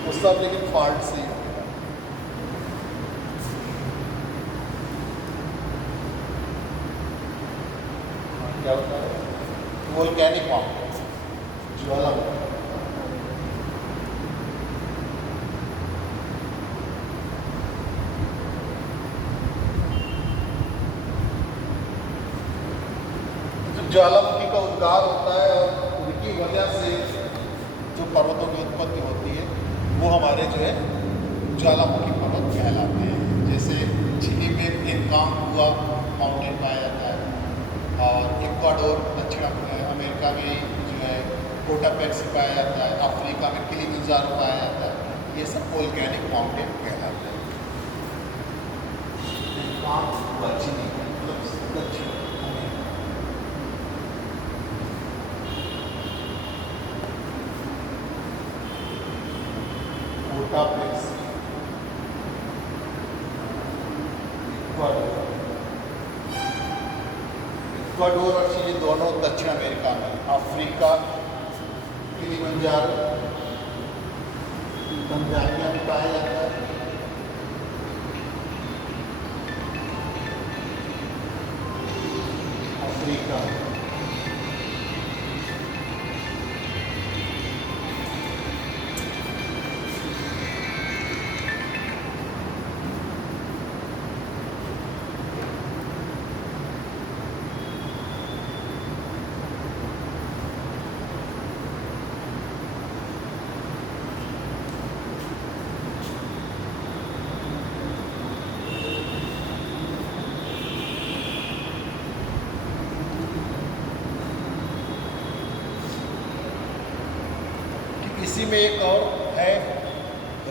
वो सब लेकिन फॉल्ट से ही होता है। क्या होता है? वोल्केनिक माउंटेन, ज्वालामुखी। ज्वालामुखी का उद्गार होता है और उनकी वजह से जो पर्वतों की उत्पत्ति होती है वो हमारे जो है ज्वालामुखी पर्वत कहलाते हैं। जैसे चिली में एकांगुआ माउंटेन पाया जाता है, और इक्वाडोर दक्षिण अमेरिका में जो है कोटापेक्सी पाया जाता है, अफ्रीका में किलिमंजारो पाया जाता है। ये सब वोल्केनिक माउंटेन कहलाते हैं। एकांगुआ चिली मतलब दक्षिण। छोटा प्लेस इक्वाडोर। इक्वाडोर और चिली दोनों दक्षिण अमेरिका में। अफ्रीका किलिमंजारो तंजानिया में पाया जाता है। अफ्रीका इसी में एक और है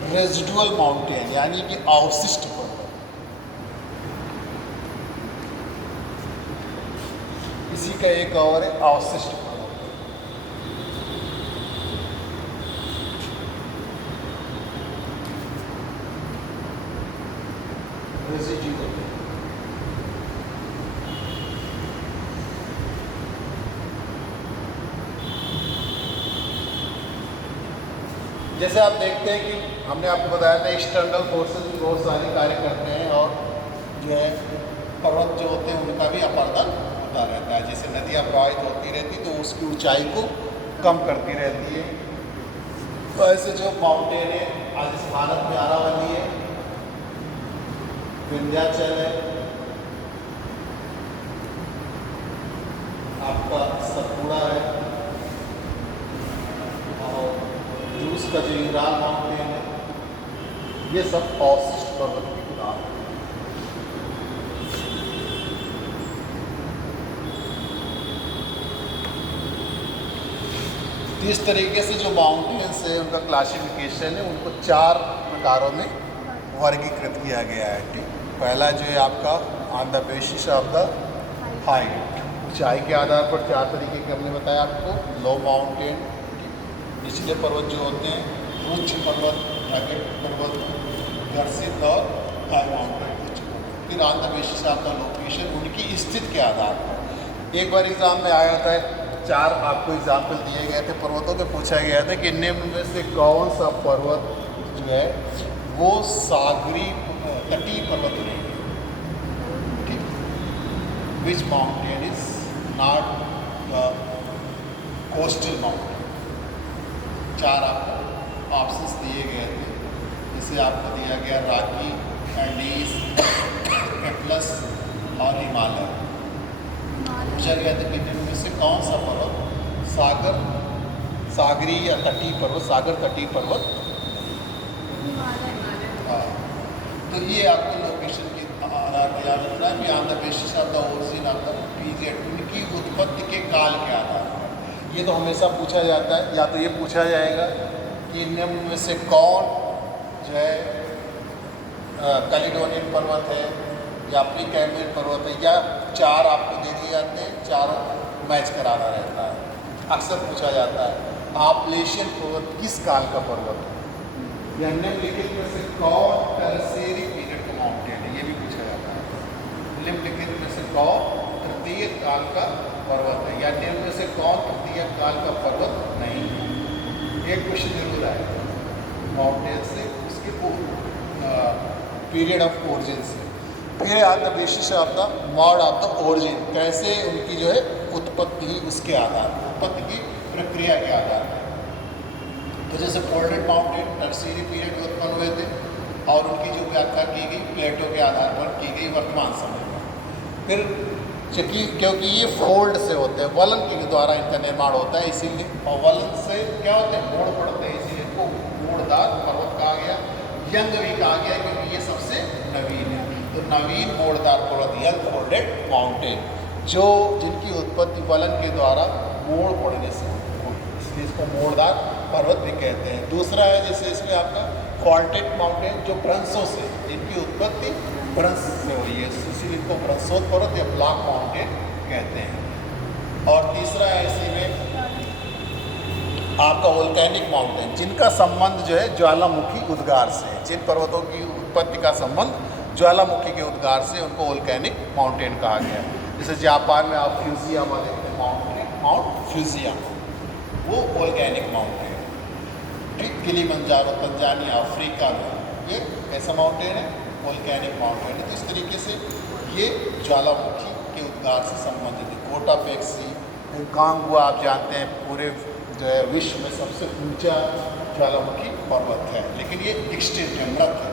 रेजिडुअल माउंटेन, यानी कि अवशिष्ट पर्वत। इसी का एक और है अवशिष्ट पर्वत। रेजिडुअल जैसे आप देखते हैं कि हमने आपको बताया था एक्सटर्नल फोर्सेस भी बहुत सारे कार्य करते हैं और जो है पर्वत जो होते हैं उनका भी अपर्दन होता रहता है। जैसे नदियाँ प्रवाहित होती रहती तो उसकी ऊंचाई को कम करती रहती है। तो ऐसे जो माउंटेन है आज इस भारत में अरावली है, विंध्याचल है, आपका सतपुड़ा है, रूस का जो यूराल माउंटेन है, ये सब अवशिष्ट पर्वत की उदाहरण है। इस तरीके से जो माउंटेन्स है उनका क्लासिफिकेशन है, उनको 4 प्रकारों में वर्गीकृत किया गया है। ठीक, पहला जो है आपका on the basis of the height, ऊंचाई के आधार पर 4 तरीके के हमने बताया आपको। लो माउंटेन, निचले पर्वत जो होते हैं, उच्च पर्वत, रगेड पर्वत, घर्षित और हाई माउंटेन। फिर on the basis of the location, उनकी स्थिति के आधार पर। एक बार एग्जाम में आया था, 4 आपको एग्जाम्पल दिए गए थे पर्वतों पे, पूछा गया था कि निम्न में से कौन सा पर्वत जो है वो सागरी तटीय पर्वत नहीं है। ठीक, which mountain is not coastal mountain. 4 आपको ऑप्शंस दिए गए थे, जिसे आपको दिया गया रॉकी, एंडीज, एटलस और हिमालय। पूछा गया था कि इनमें से कौन सा पर्वत सागरी या तटीय पर्वत, सागर तटीय पर्वत। हाँ, तो ये आपको लोकेशन के आधार पर याद रखना है कि on the basis of the origin of the period, उनकी उत्पत्ति के काल के आधार पर। ये तो हमेशा पूछा जाता है, या तो ये पूछा जाएगा कि निम्न में से कौन जो है कैलिडोनियन पर्वत है या प्री कैम्ब्रियन पर्वत है, या 4 आपको दे दिए जाते हैं, चारों मैच कराना रहता है। अक्सर पूछा जाता है आपलेशियन पर्वत किस काल का पर्वत है, या निम्नलिखित में से कौन टर्शियरी पीरियड का माउंटेन है, ये भी पूछा जाता है। निम्नलिखित में से कौन तृतीय काल का पर्वत है, या निम्न में से कौन तृतीय काल का पर्वत नहीं है। एक क्वेश्चन जरूर आएगा माउंटेन से, उसके पीरियड ऑफ ओरिजिन से। फिर on the basis of the mode of the origin, कैसे उनकी जो है उत्पत्ति ही उसके आधार पर, उत्पत्ति की प्रक्रिया के आधार पर। तो जैसे फोल्डेड माउंटेन टर्शियरी पीरियड में उत्पन्न हुए थे और उनकी जो व्याख्या की गई प्लेटो के आधार पर की गई वर्तमान समय में। फिर क्योंकि ये फोल्ड से होते हैं, वलन के द्वारा इनका निर्माण होता है, इसीलिए, और वलन से क्या होते हैं, मोड़ पड़ते हैं, इसीलिए इनको मोड़दार पर्वत कहा गया। यंग भी कहा गया क्योंकि ये सबसे नवीन है। तो नवीन मोड़दार पर्वत, यंग फोल्डेड माउंटेन, जो जिनकी उत्पत्ति वलन के द्वारा मोड़ पड़ने से हुई, इसलिए इसको मोड़दार पर्वत भी कहते हैं। दूसरा है जैसे इसमें आपका फॉल्टेड माउंटेन, जो भ्रंशों से, जिनकी उत्पत्ति भ्रंश से हुई है, इसीलिए इनको भ्रंशोत पर्वत या ब्लॉक माउंटेन कहते हैं। और तीसरा है इसी में आपका वोल्केनिक माउंटेन, जिनका संबंध जो है ज्वालामुखी उद्गार से है। जिन पर्वतों की उत्पत्ति का संबंध ज्वालामुखी के उद्गार से, उनको वोल्केनिक माउंटेन कहा गया। जैसे जापान में आप फ्यूजियामा देखते हैं, माउंट फ्यूजियामा, वो वोल्केनिक माउंटेन। ठीक, किलिमंजारो तंजानिया अफ्रीका में, ये कैसा माउंटेन है? वोल्केनिक माउंटेन है। तो इस तरीके से ये ज्वालामुखी के उद्गार से संबंधित है। कोटापेक्सी, कांगुआ आप जानते हैं पूरे जो है विश्व में सबसे ऊंचा ज्वालामुखी पर्वत है, लेकिन ये एक्सटिंक्ट है, मृत है।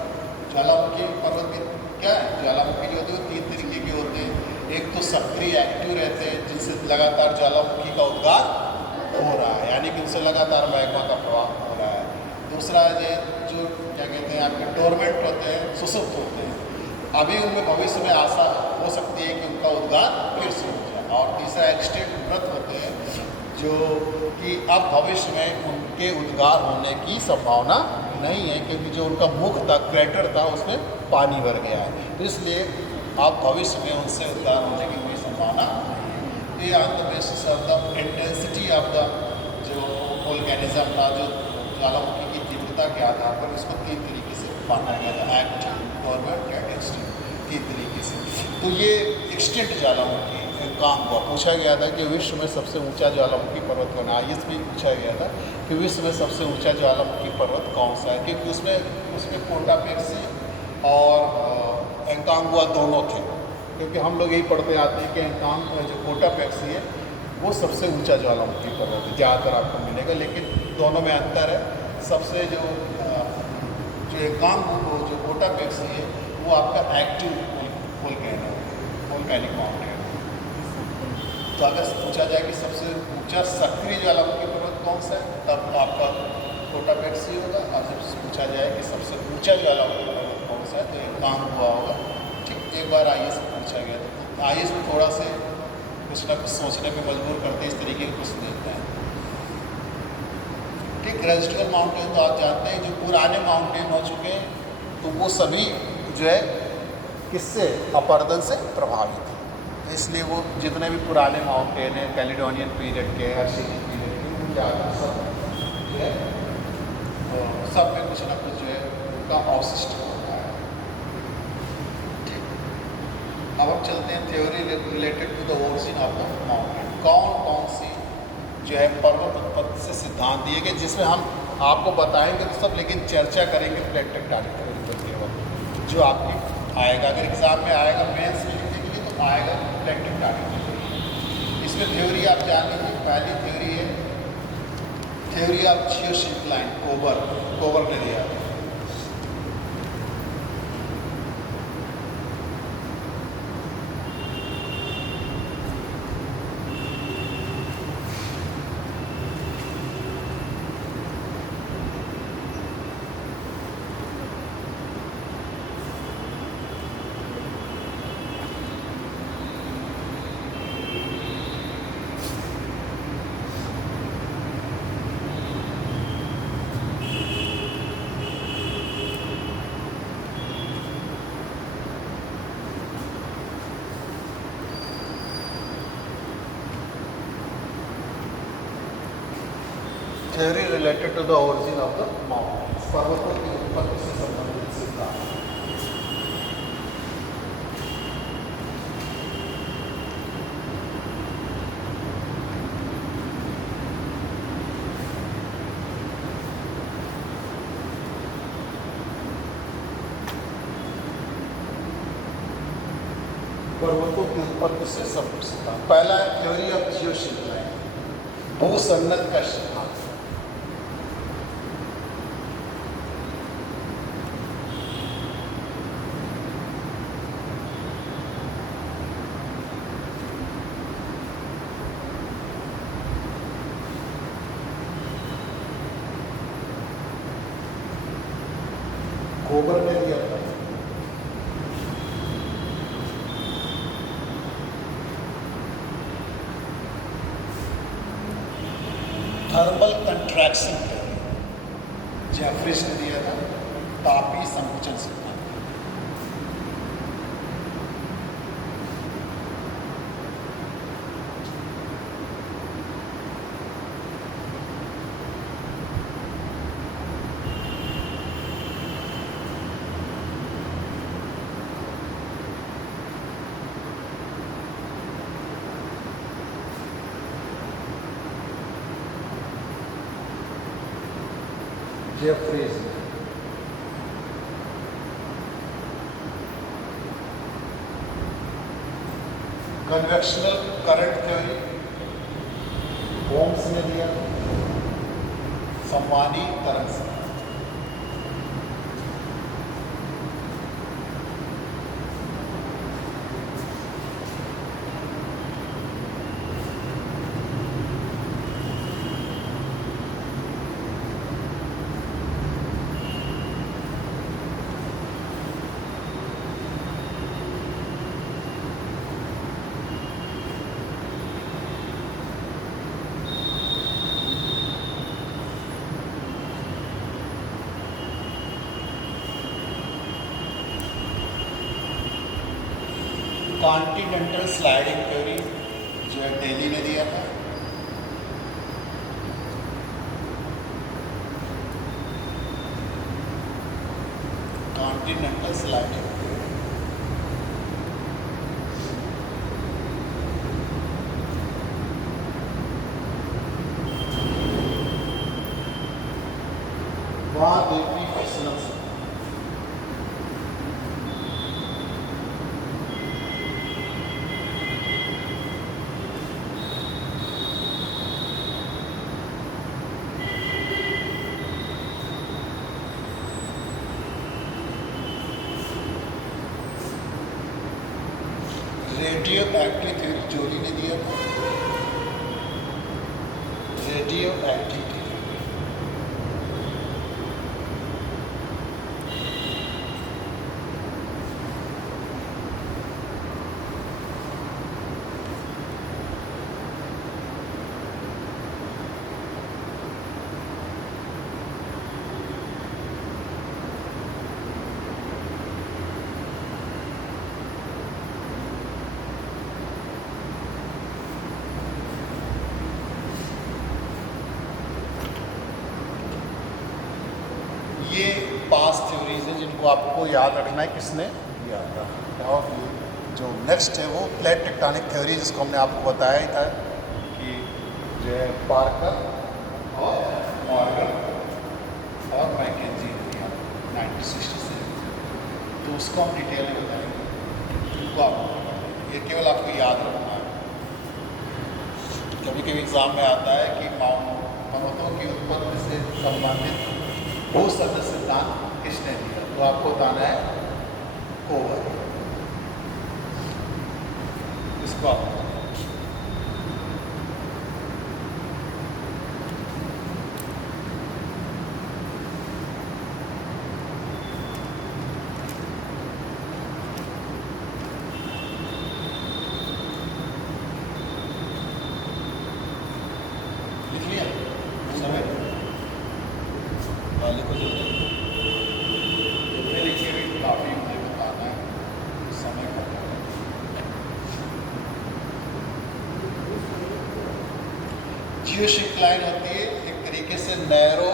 ज्वालामुखी पर्वत में क्या है? ज्वालामुखी जो होते हैं वो 3 तरीके के होते हैं। एक तो सक्रिय एक्टिव रहते हैं, जिनसे लगातार ज्वालामुखी का उद्गार हो रहा है, यानी कि उनसे लगातार मैग्मा का प्रवाह हो रहा है। दूसरा है जो क्या कहते हैं आपके डोरमेंट होते हैं, सुसुप्त होते हैं, अभी उनमें भविष्य में आशा हो सकती है कि उनका उद्गार फिर से हो जाए। और तीसरा एक्सटिंक्ट मृत होते हैं, जो कि अब भविष्य में उनके उद्गार होने की संभावना नहीं है, क्योंकि जो उनका मुख था, क्रेटर था, उसमें पानी भर गया है। तो इसलिए अब भविष्य में उनसे उद्गार होने की कोई संभावना नहीं है। ये on the basis of the intensity of the जो वोल्केनिज्म था, जो ज्वालामुखी की तीव्रता के आधार पर इसको 3 तरीके से बांटा गया था, एक्टिव, डोरमेंट एंड एक्सटिंक्ट, 3 तरीके से। तो ये एक्सटिंक्ट ज्वालामुखी काम हुआ, पूछा गया था कि विश्व में सबसे ऊंचा ज्वालामुखी पर्वत कौन है। IAS में पूछा गया था कि विश्व में सबसे ऊंचा ज्वालामुखी पर्वत कौन सा है, क्योंकि उसमें कोटापेक्सी और एंकांगुआ दोनों थे। क्योंकि हम लोग यही पढ़ते आते हैं कि जो कोटापेक्सी है वो सबसे ऊंचा ज्वालामुखी पर्वत है, ज़्यादातर आपको मिलेगा, लेकिन दोनों में अंतर है। सबसे जो एंकांगुआ, जो कोटापेक्सी है, वो आपका एक्टिव वोल्केनिक माउंटेन। तो अगर पूछा जाए कि सबसे ऊंचा सक्रिय ज्वालामुखी पर्वत कौन सा है, तब आपका कोटापेक्सी होगा। और जब पूछा जाए कि सबसे ऊंचा ज्वालामुखी पर्वत कौन सा है, तो एंकांगुआ होगा। ठीक, एक बार IAS में पूछा गया था, तो IAS में थोड़ा से कुछ ना कुछ सोचने पे मजबूर करते हैं, इस तरीके के कुछ देते हैं। ठीक, रेजिडुअल माउंटेन तो आप जानते हैं, जो पुराने माउंटेन हो चुके हैं, तो वो सभी जो है किससे, अपरदन से प्रभावित है। इसलिए वो जितने भी पुराने माउंटेन हैं, कैलिडोनियन पीरियड के, हर्शियन पीरियड के, उनके आगे सब जो है सब में कुछ ना कुछ जो है उनका अवशिष्ट होता है। ठीक, अब हम चलते हैं theory related to the origin of the mountain. कौन कौन सी जो है पर्वत उत्पत्ति से सिद्धांत दिए गए, जिसमें हम आपको बताएंगे तो सब, लेकिन चर्चा करेंगे प्लेट टेक्टोनिक प्लेट के वक्त जो आपके आएगा। अगर एग्जाम में आएगा, मेंस में लिखने के लिए तो आएगा प्लेट टेक्टोनिक। इसमें थ्योरी आप जान लीजिए। पहली थ्योरी है theory of geosyncline Kober area. Theory related to the origin of the mountain, पर्वतों की उत्पत्ति से संबंधित सिद्धांत। पर्वतों की उत्पत्ति से संबंधित सिद्धांत। पहला है थ्योरी ऑफ जियोसिंक्लाइन, भूसन्नत का सिद्धांत। कोबर ने दिया था। थर्मल कंट्रैक्शन थ्योरी जेफरीज ने दिया था। तापीय संकुचन सिद्धांत। Jeffreys. Convectional current theory Holmes ने दिया। सम्मानी तरंग सिद्धांत। कॉन्टिनेंटल स्लाइडिंग थ्योरी जो है डेली ने दिया था। कॉन्टिनेंटल स्लाइडिंग थ्योरी वहाँ देखनी फिसलन से। रेडियो एक्टिव थ्योरी जोली ने दिया था। रेडियो एक्टिव थ्योरी ये पास थ्योरीज है जिनको आपको याद रखना है किसने दिया था। और ये जो नेक्स्ट है वो प्लेट टेक्टोनिक थ्योरी जिसको हमने आपको बताया ही था कि जो है पार्कर और मॉर्गन और मैकेंजी ने दिया 1967। तो उसको हम डिटेल में बताएंगे। तो आप ये केवल आपको याद रखना है। कभी कभी एग्ज़ाम में आता है कि पर्वतों की उत्पत्ति से संबंधित भू सतह सिद्धांत किसने दिया, तो आपको बताना है कोवर। इसको आप लिख लिया समय लिखो जो जितने लिखे भी काफ़ी मुझे बताना है समय का। जियोसिंक्लाइन होती है एक तरीके से नैरो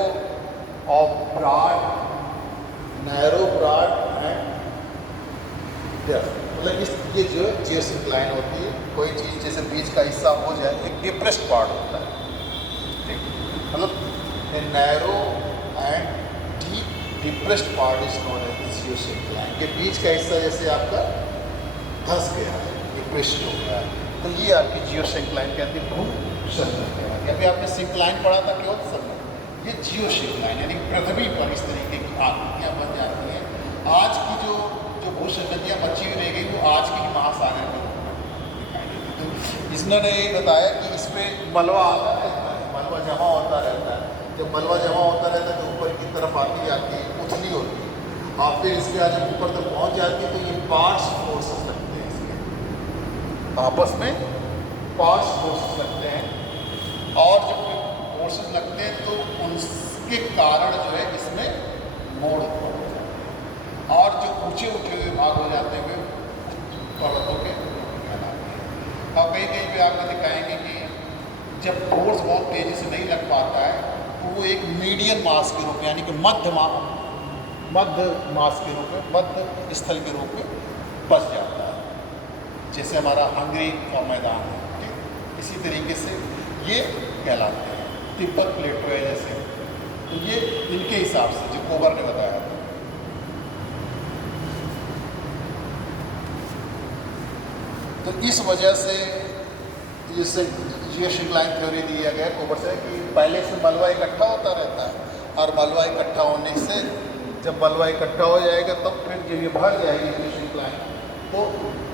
ब्रॉड एंड डेप्थ। मतलब इस ये जो जियोसिंक्लाइन होती है, कोई चीज़ जैसे बीच का हिस्सा हो जाए एक डिप्रेस्ड पार्ट होता है, ठीक, मतलब narrow and deep depressed part is known as geosyncline. के बीच का हिस्सा जैसे आपका धंस गया है, डिप्रेस्ड हो गया है, तो ये आपकी जियोसिंक्लाइन कहती है। अभी आपने सिंक्लाइन पढ़ा था केवल सब, ये जियोसिंक्लाइन यानी पृथ्वी पर इस तरीके की आकृतियाँ बन जाती हैं। आज की जो भूसंरचनाएं बची हुई रह गई वो आज की महासागर में दिखाई देती। तो इसने ये बताया कि इस पर मलबा आता रहता है, मलबा जमा होता रहता है। जब मलबा जमा होता रहता है तो ऊपर की तरफ आती जाती है, उथली होती है, और फिर इसके आज ऊपर तक पहुँच जाती है तो ये पार्ट्स फोर्सेस लगते हैं, इसके आपस में पार्ट्स फोर्सेस लगते हैं। और जब फोर्सेस लगते हैं तो उनके कारण जो है इसमें मोड़ उत्पन्न हो जाता है, और जो ऊंचे उठे हुए भाग हो जाते हुए पर्वतों के कहलाते हैं। और कहीं कहीं पे आपको दिखाएंगे कि जब फोर्स बहुत तेज़ी से नहीं लग पाता है तो वो एक मीडियम मास के रूप में यानी कि मध्य मास के रूप में, मध्य स्थल के रूप में बच जाता है, जैसे हमारा हंगरी का मैदान है, ठीक। इसी तरीके से ये कहलाते हैं। तिब्बत प्लेटो है जैसे, तो ये इनके हिसाब से जो कोबर ने बताया था। तो इस वजह से ये श्रिंकलाइन थ्योरी दिया गया कोबर से कि पहले से मलबा इकट्ठा होता रहता है और मलबा इकट्ठा होने से जब मलबा इकट्ठा हो जाएगा तब फिर जब ये भर जाएगी ये श्रिंकलाइन तो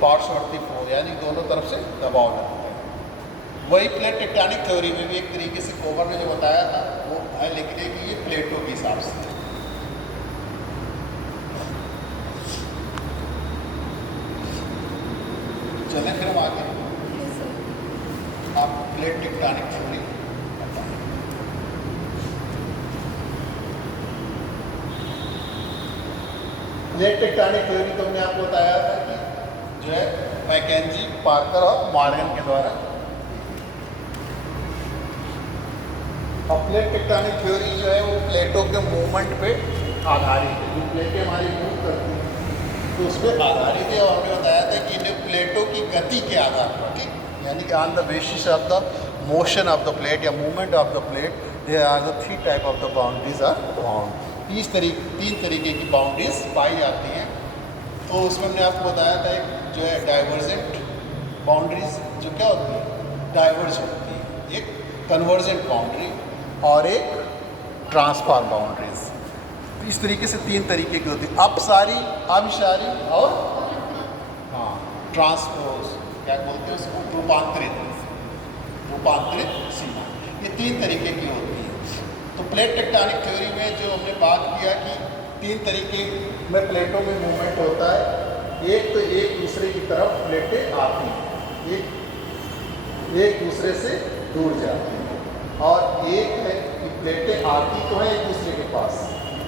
पार्श्ववर्ती फ्लो यानी दोनों तरफ से दबाव लगता है। वही प्लेट टेक्टोनिक थ्योरी में भी एक तरीके से कोबर ने जो बताया था वो है, लेकिन ये प्लेटों के हिसाब से। चलें फिर हम आगे, आप plate tectonic theory plate tectonic theory तो हमने आपको बताया था कि जो है मैकेंजी, पार्कर और मॉर्गन के द्वारा। और प्लेट टेक्टोनिक थ्योरी जो है वो प्लेटों के मूवमेंट पे आधारित है। जो प्लेटें हमारी मूव करती हैं तो उस पर आधारित है। और हमने बताया था कि इन प्लेटों की गति के आधार पर, ठीक, यानी कि on the basis of the motion of the plate या movement of the plate there are the 3 type of the boundaries are found. 3 तरीके की बाउंड्रीज पाई जाती हैं। तो उसमें हमने आपको बताया था एक जो है डाइवर्जेंट बाउंड्रीज जो क्या होती है, डाइवर्ज होती है, एक कन्वर्जेंट बाउंड्री और एक ट्रांसफॉर्म बाउंड्रीज। इस तरीके से 3 तरीके की होती है, अपसारी, अभिसारी और हाँ ट्रांसपोज, क्या बोलते हैं उसको, रूपांतरित सीमा। ये 3 तरीके की होती है। तो प्लेट टेक्टोनिक थ्योरी में जो हमने बात किया कि 3 तरीके में प्लेटों में मूवमेंट होता है। एक तो एक दूसरे की तरफ प्लेटें आती हैं, एक दूसरे से दूर जाती हैं, और एक है कि प्लेटें आती तो हैं एक दूसरे के पास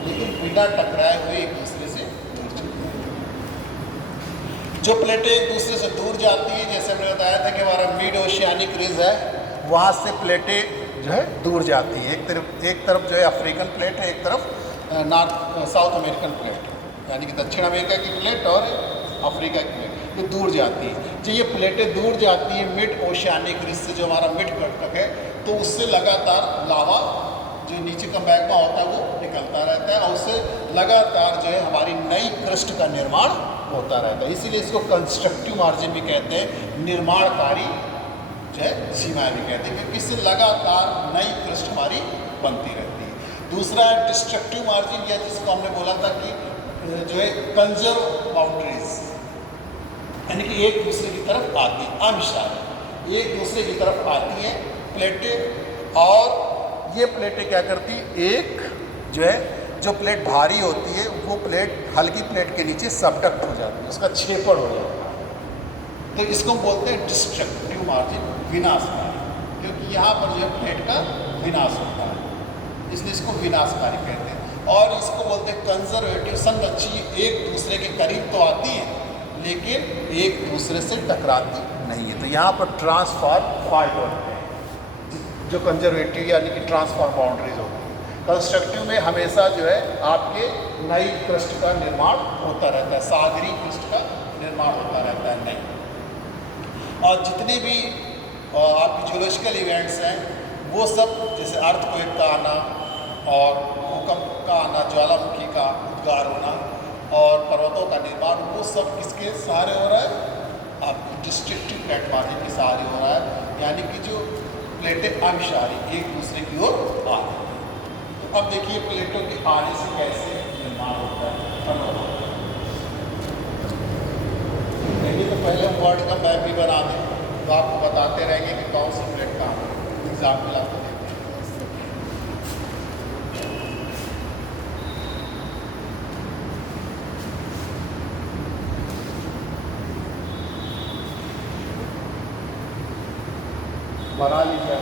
लेकिन बिना टकराए हुए एक दूसरे से दूर चलती हैं। जो प्लेटें एक दूसरे से दूर जाती हैं, जैसे हमने बताया था कि हमारा मिड ओशियानिक रिज है, वहाँ से प्लेटें जो है दूर जाती हैं। एक तरफ जो है अफ्रीकन प्लेट है, एक तरफ साउथ अमेरिकन प्लेट, यानी कि दक्षिण अमेरिका की प्लेट और अफ्रीका की प्लेट, तो दूर जाती है। जो ये प्लेटें दूर जाती हैं मिड ओशियानिक रिज से, जो हमारा मिड कटक है, तो उससे लगातार लावा जो नीचे का मैग्मा होता है वो निकलता रहता है और उससे लगातार जो है हमारी नई क्रस्ट का निर्माण होता रहता है। इसीलिए इसको कंस्ट्रक्टिव मार्जिन भी कहते हैं, निर्माणकारी जो है सीमाएं भी कहते हैं, क्योंकि इससे लगातार नई क्रस्ट हमारी बनती रहती है। दूसरा है डिस्ट्रक्टिव मार्जिन, या जिसको हमने बोला था कि जो है कंजर्व बाउंड्रीज, यानी कि एक दूसरे की तरफ आती, अमिशार एक दूसरे की तरफ आती हैं प्लेटें, और ये प्लेटें क्या करती, एक जो है जो प्लेट भारी होती है वो प्लेट हल्की प्लेट के नीचे सबडक्ट हो जाती है, उसका छेपड़ हो जाता है। तो इसको हम बोलते हैं डिस्ट्रक्टिव मार्जिन, विनाशकारी, क्योंकि यहाँ पर जो है प्लेट का विनाश होता है, इसलिए इसको विनाशकारी कहते हैं। और इसको बोलते हैं कंजर्वेटिव, संरक्षी, एक दूसरे के करीब तो आती हैं लेकिन एक दूसरे से टकराती नहीं है। तो यहाँ पर ट्रांसफॉर्म फाइट होते हैं, जो कंजर्वेटिव यानी कि ट्रांसफॉर्म बाउंड्रीज होती है। कंस्ट्रक्टिव में हमेशा जो है आपके नई क्रस्ट का निर्माण होता रहता है, सागरी क्रस्ट का निर्माण होता रहता है नई। और जितने भी आपके जियोलॉजिकल इवेंट्स हैं वो सब, जैसे अर्थक्वेक का आना और भूकंप का आना, ज्वालामुखी का उद्गार होना और पर्वतों का निर्माण, वो सब किसके सहारे हो रहा है, आपको डिस्ट्रक्टिव प्लेट मार्जिन के सहारे हो रहा है, यानी कि जो प्लेटें अभिसारी एक दूसरे की ओर आ रही हैं। तो अब देखिए प्लेटों के आने से कैसे निर्माण होता है। देखिए तो पहले हम वर्ल्ड का मैप भी बना दें, तो आपको बताते रहेंगे कि कौन सी प्लेट कहाँ है। एग्जाम्पल आपको देखते हैं, बना लीजिए।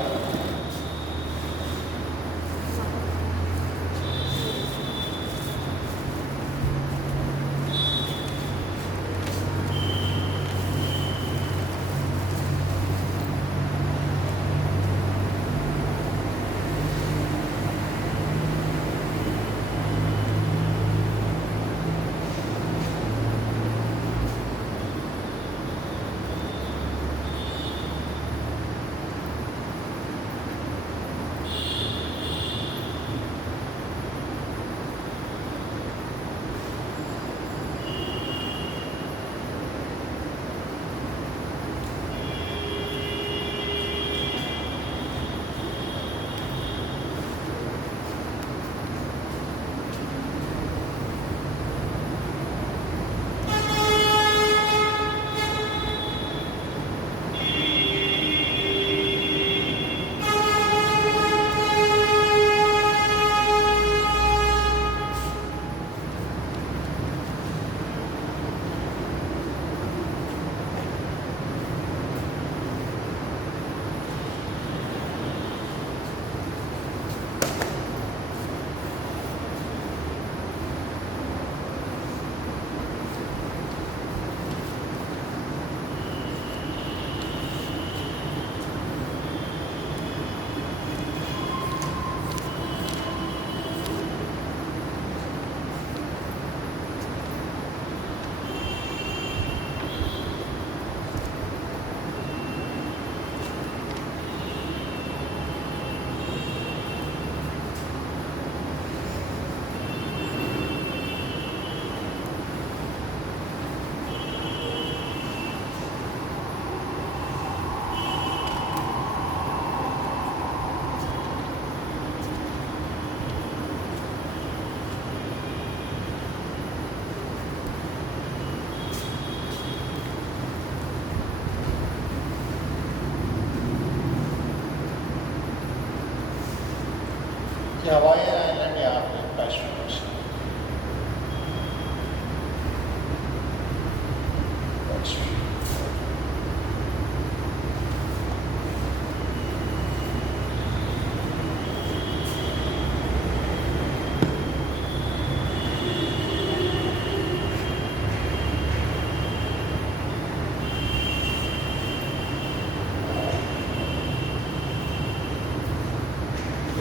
हवाईयन आइलैंड यहाँ पे पैसिफिक ओशन।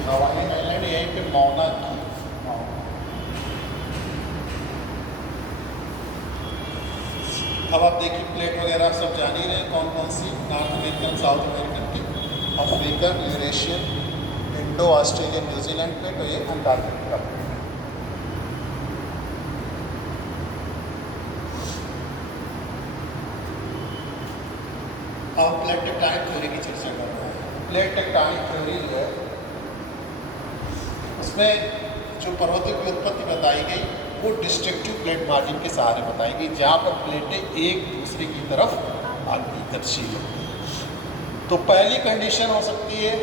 हवाईयन आइलैंड यहीं पे मौना की अब आप देखिए प्लेट वगैरह सब जान ही रहे हैं कौन कौन सी, नॉर्थ अमेरिकन, साउथ अमेरिकन की, African, Eurasian, Indo Australian, New Zealand plate और ये अंटार्कटिका प्लेट। अब प्लेट टेक्टोनिक थ्योरी की चर्चा कर रहे हैं। प्लेट टेक्टोनिक थ्योरी जो है उसमें जो पर्वतों की उत्पत्ति बताई गई वो डिस्ट्रक्टिव प्लेट मार्जिन के सहारे बताई गई, जहाँ पर प्लेटें एक दूसरे की तरफ आती गतिशील होती है। तो पहली कंडीशन हो सकती है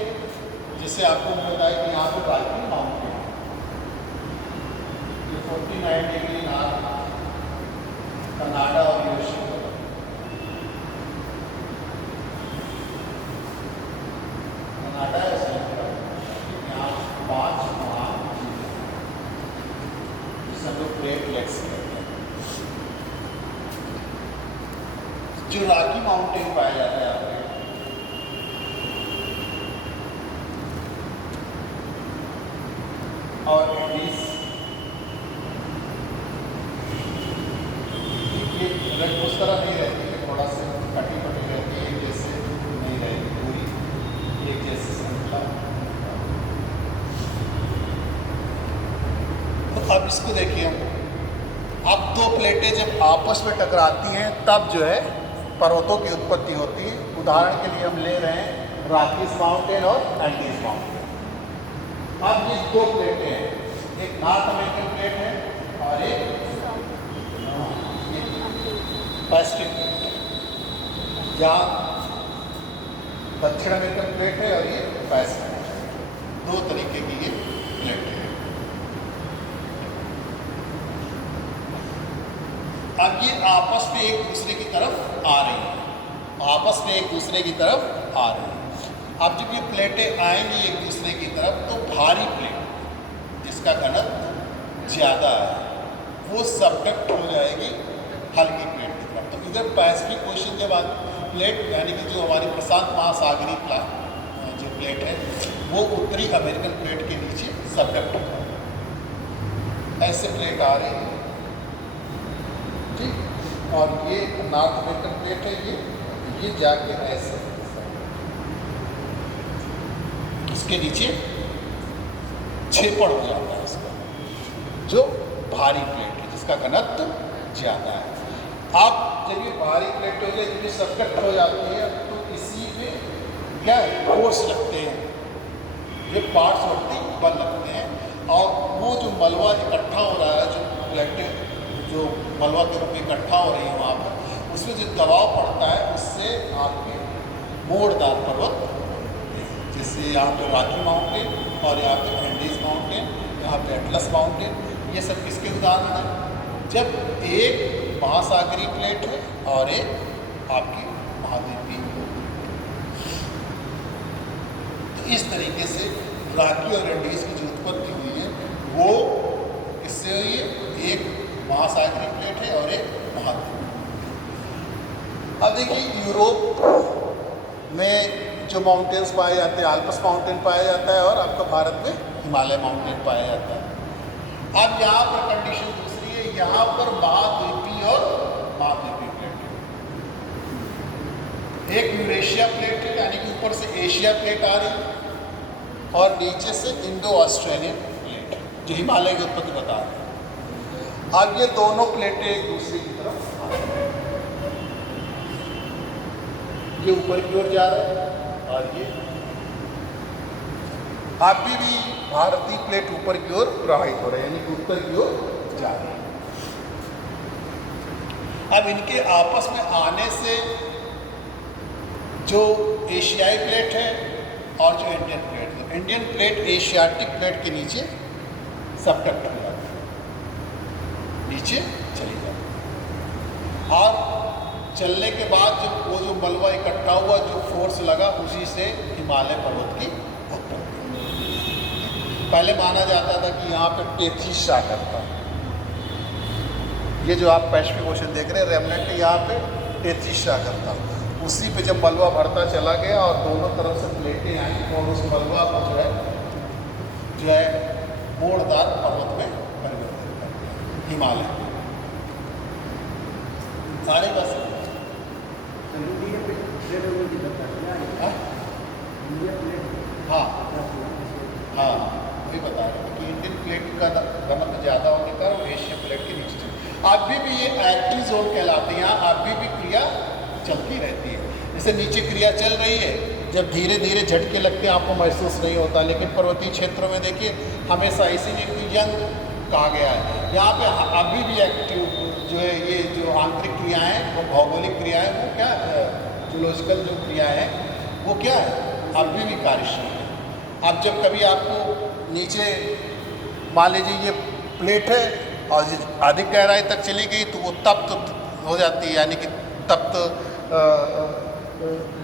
जिसे आपको बताया कि यहाँ पर Rocky mountain 49 degree north Canada और यूएसए, कनाडा यहाँ 5 ग्रेट लेक्स कहते हैं। जो रॉकी माउंटेन पाया जाता है यहाँ पे, और एंडीज उस तरह नहीं रहती है, थोड़ा सा कटी कटी रहती है, एक जैसे नहीं रहेगी पूरी एक जैसे श्रृंखला। तो अब इसको देखिए, अब दो प्लेटें जब आपस में टकराती हैं तब जो है पर्वतों की उत्पत्ति होती है। उदाहरण के लिए हम ले रहे हैं रॉकीज माउंटेन और एंडीज माउंटेन। अब ये दो प्लेटें हैं, एक नॉर्थ अमेरिकन प्लेट है और एक पैसिफिक प्लेट है, जहाँ दक्षिण अमेरिकन प्लेट है और ये पैसिफिक प्लेट। दो तरीके की ये प्लेट है। अब ये आपस में एक दूसरे की तरफ आ रही है, आपस में एक दूसरे की तरफ आ रही है। अब जब ये प्लेटें आएंगी एक दूसरे की तरफ तो भारी प्लेट जिसका घनत्व ज़्यादा है वो सबडक्ट हो जाएगी हल्की प्लेट की तरफ। तो इधर पैसिफिक ओशन जब प्लेट यानी कि जो हमारी प्रशांत महासागरीय जो प्लेट है वो उत्तरी अमेरिकन प्लेट के नीचे सबडक्ट हो जाएगी। ऐसे प्लेट आ रही है, ठीक। और ये नॉर्थ अमेरिकन प्लेट है, ये जाके ऐसे इसके नीचे छेपड़ हो जाता है इसका, जो भारी प्लेट है जिसका घनत्व ज़्यादा है। अब जब ये भारी प्लेट हो जाए, जब ये सबडक्ट हो जाती है तो इसी में क्या फोर्स लगते हैं, ये पार्ट्स वर्ती बल लगते हैं, और वो जो मलबा इकट्ठा हो रहा है, जो प्लेटें जो मलबा के रूप में इकट्ठा हो रही है वहाँ पर, उसमें जो दबाव पड़ता है उससे आपके मोड़दार पर्वत, जैसे यहाँ पे रॉकी माउंटेन और यहाँ पे एंडीज माउंटेन, यहाँ पे एटलस माउंटेन, ये सब किसके उदाहरण हैं? जब एक महासागरीय प्लेट है और एक आपकी महाद्वीपीय। तो इस तरीके से रॉकी और एंडीज की जो उत्पत्ति हुई है वो इससे हुई है, एक महासागरीय प्लेट है और एक महाद्वीपीय। अब देखिए यूरोप में जो माउंटेन्स पाए जाते हैं, आल्प्स माउंटेन पाया जाता है और आपका भारत में हिमालय माउंटेन पाया जाता है। अब यहाँ पर कंडीशन दूसरी है, यहाँ पर महाद्वीपीय और महाद्वीपीय प्लेट है। एक यूरेशिया प्लेट है यानी कि ऊपर से एशिया प्लेट आ रही है और नीचे से इंडो ऑस्ट्रेलियन प्लेट जो हिमालय की उत्पत्ति बता रही है। अब ये दोनों प्लेटें एक दूसरे की तरफ आ रही हैं, ये ऊपर की ओर जा रहा है और ये अभी भी भारतीय प्लेट ऊपर की ओर प्रवाहित हो रहे हैं, यानी कि उत्तर की ओर जा रहे हैं। अब इनके आपस में आने से जो एशियाई प्लेट है और जो इंडियन प्लेट है, इंडियन प्लेट एशियाटिक प्लेट के नीचे सब टक्कर जाती है, नीचे चली जाती है। और चलने के बाद वो जो मलबा इकट्ठा हुआ, जो फोर्स लगा, उसी से हिमालय पर्वत की उत्पत्ति। पहले माना जाता था कि यहाँ पे 33 सागर था। ये जो आप पैसिफिक ओशन देख रहे हैं रेमनेंट, यहाँ पे 33 सागर था। उसी पे जब मलबा बढ़ता चला गया और दोनों तरफ से प्लेटें आई और उस मलबा को जो है मोड़दार पर्वत में परिवर्तित कर दिया, हिमालय। सारे बस हाँ हाँ वही बता रहे हैं कि इंडियन प्लेट का घनत्व ज़्यादा होने का और एशियन प्लेट के नीचे अभी भी ये एक्टिव जोन कहलाते हैं। यहाँ अभी भी क्रिया चलती रहती है। जैसे नीचे क्रिया चल रही है, जब धीरे धीरे झटके लगते हैं आपको महसूस नहीं होता, लेकिन पर्वतीय क्षेत्रों में देखिए हमेशा इसीलिए यंग कहा गया है। यहाँ पे अभी भी एक्टिव जो है, ये जो आंतरिक क्रियाएँ हैं, वो भौगोलिक क्रियाएँ, वो क्या जूलॉजिकल जो क्रियाएँ हैं वो क्या है, अभी भी कार्यशील है। अब जब कभी आपको नीचे मान लीजिए ये प्लेट है और अधिक गहराई तक चली गई तो वो तप्त हो जाती है, यानी कि तप्त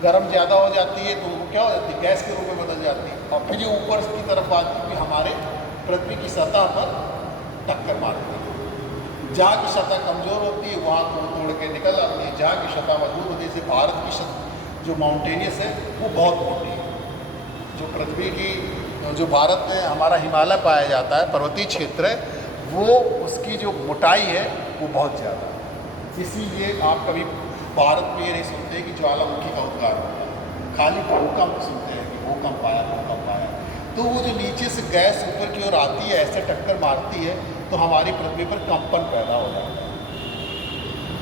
गर्म ज़्यादा हो जाती है तो वो क्या हो जाती है, गैस के रूप में बदल जाती है। और फिर ये ऊपर की तरफ आती है, हमारे पृथ्वी की सतह पर टक्कर मारती है। जहाँ की सतह कमज़ोर होती है वहाँ को तोड़ के निकल आती है, जहाँ की सतह मजबूत होती है। जैसे भारत की जो माउंटेनियस है वो बहुत मोटी है। जो पृथ्वी की जो भारत में हमारा हिमालय पाया जाता है, पर्वतीय क्षेत्र है, वो उसकी जो मोटाई है वो बहुत ज़्यादा है। इसीलिए आप कभी भारत में ये नहीं सुनते कि ज्वालामुखी का उद्गार होता है, खाली भूकंप सुनते हैं कि भूकंप आया, भूकंप आया। तो वो जो नीचे से गैस ऊपर की ओर आती है, ऐसे टक्कर मारती है तो हमारी पृथ्वी पर कंपन पैदा हो जाता है,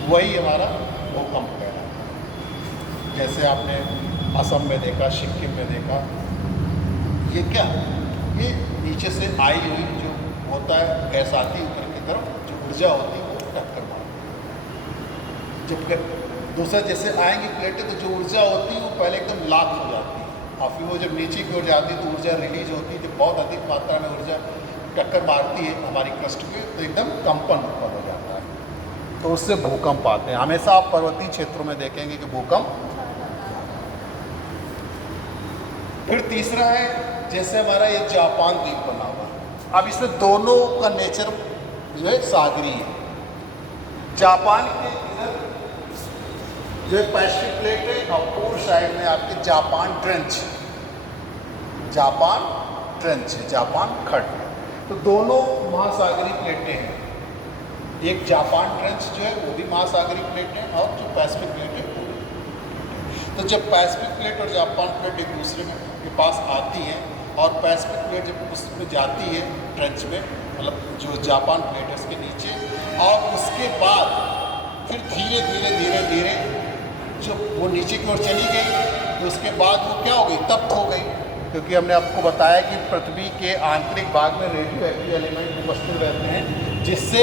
वही हमारा भूकंप कहलाता है। जैसे आपने असम में देखा, सिक्किम में देखा, ये क्या, ये नीचे से आई हुई जो होता है गैस आती है ऊपर की तरफ, जो ऊर्जा होती है वो टक्कर मारती है। जब दूसरा जैसे आएंगी प्लेटें तो जो ऊर्जा होती है वो पहले एकदम लाख हो जाती है और फिर वो जब नीचे की ओर जाती है तो ऊर्जा रिलीज होती है। जब बहुत अधिक मात्रा में ऊर्जा टक्कर मारती है हमारी क्रस्ट पे तो एकदम कंपन उत्पन्न हो जाता है, तो उससे भूकंप आते हैं। हमेशा आप पर्वतीय क्षेत्रों में देखेंगे कि भूकंप। फिर तीसरा है जैसे हमारा ये जापान द्वीप बना हुआ है। अब इसमें दोनों का नेचर जो है सागरीय है। जापान के इधर जो है पैसिफिक प्लेट है और पूर्व साइड में आपके जापान ट्रेंच है, जापान ट्रेंच है, जापान खंड है। तो दोनों महासागरीय प्लेटें हैं। एक जापान ट्रेंच जो है वो भी महासागरीय प्लेट है और जो पैसिफिक प्लेट है वो भी। तो जब पैसिफिक प्लेट और जापान प्लेट एक दूसरे के पास आती है और पैसिफिक प्लेट जब उसमें जाती है ट्रेंच में, मतलब जो जापान प्लेट है उसके नीचे, और उसके बाद फिर धीरे धीरे धीरे धीरे जब वो नीचे की ओर चली गई तो उसके बाद वो क्या हो गई, तप्त हो गई। क्योंकि हमने आपको बताया कि पृथ्वी के आंतरिक भाग में रेडियो एक्टिव एलिमेंट उपस्थित रहते हैं, जिससे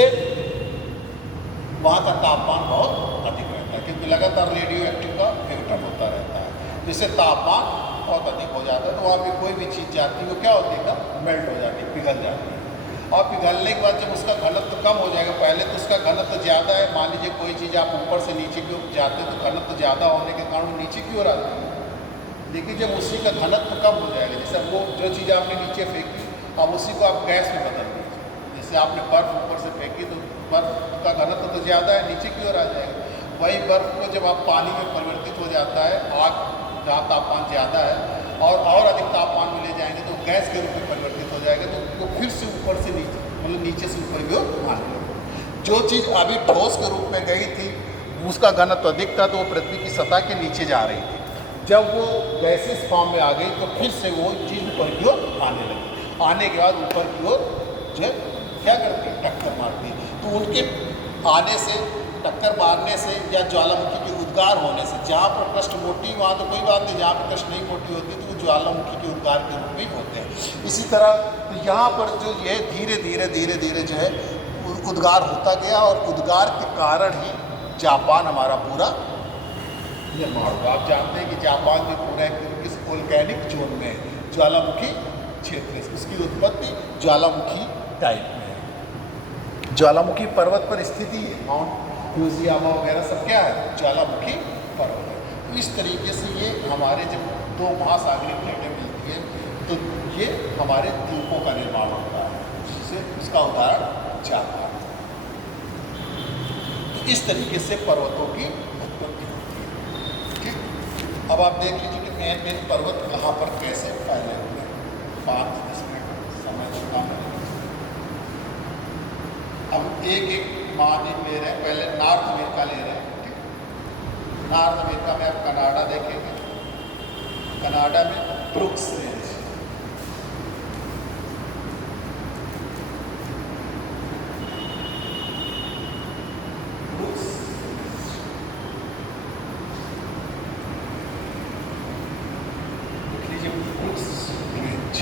वहाँ का तापमान बहुत अधिक रहता है, क्योंकि लगातार रेडियो एक्टिव का विघटन होता रहता है, जिससे तापमान बहुत अधिक हो जाता है। तो वहाँ पे कोई भी चीज़ जाती है वो क्या होती है, मेल्ट हो जाती है, पिघल जाती है। और पिघलने के बाद जब उसका घनत्व कम हो जाएगा, पहले तो उसका घनत्व ज़्यादा है, मान लीजिए कोई चीज़ आप ऊपर से नीचे की ओर जाते हैं तो घनत्व ज़्यादा होने के कारण नीचे की ओर आती है। लेकिन जब उसी का घनत्व कम हो जाएगा, जैसे वो जो चीज़ आपने नीचे फेंकी अब उसी को आप गैस में बदल दीजिए, जैसे आपने बर्फ़ ऊपर से फेंकी तो बर्फ़ का घनत्व तो ज़्यादा है, नीचे की ओर आ जाएगा। वही बर्फ़ को जब आप पानी में परिवर्तित हो जाता है, आग जहाँ तापमान ज़्यादा है और अधिक तापमान में ले जाएंगे तो गैस के रूप में परिवर्तित हो जाएगा, तो उसको फिर से ऊपर से नीचे, मतलब नीचे से ऊपर की ओर आने लगेगा। जो चीज़ अभी ठोस के रूप में गई थी उसका घनत्व अधिक था तो वो पृथ्वी की सतह के नीचे जा रही थी। जब वो गैसेस फॉर्म में आ गई तो फिर से वो चीज़ ऊपर की ओर आने लगी। आने के बाद ऊपर की ओर जो है क्या करती है, टक्कर मारती है। तो उनके आने से, टक्कर मारने से या ज्वालामुखी के उद्गार होने से, जहाँ पर क्रस्ट मोटी वहाँ तो कोई बात नहीं, जहाँ पर क्रस्ट नहीं मोटी होती तो वो ज्वालामुखी के उद्गार के रूप में होते हैं। इसी तरह तो यहाँ पर जो ये धीरे धीरे धीरे धीरे जो है उद्गार होता गया और उद्गार के कारण ही जापान हमारा पूरा निर्माण हुआ। आप जानते हैं कि जापान जो पूरा एक किस वोल्केनिक जोन में है, ज्वालामुखी क्षेत्र है। उसकी उत्पत्ति ज्वालामुखी टाइप में है। ज्वालामुखी पर्वत पर स्थिति है, माउंट फ्यूजियामा वगैरह सब क्या है, ज्वालामुखी पर्वत है। तो इस तरीके से ये हमारे जब दो महासागरीय प्लेटें मिलती है तो ये हमारे द्वीपों का निर्माण होता है, जिससे उसका उदाहरण जापान। तो इस तरीके से पर्वतों की उत्पत्ति होती है। ठीक, अब आप देख लीजिए कि मेन मेन पर्वत कहाँ पर कैसे फैले हुए हैं। 5-10 मिनट समय चुका है। अब एक एक महाद्वीप ले रहे हैं, पहले नॉर्थ अमेरिका ले रहे हैं। ठीक, नॉर्थ अमेरिका में आप कनाडा देखेंगे, कनाडा में ब्रुक्स रेंज, ब्रुक्स देख लीजिए, ब्रुक्स रेंज।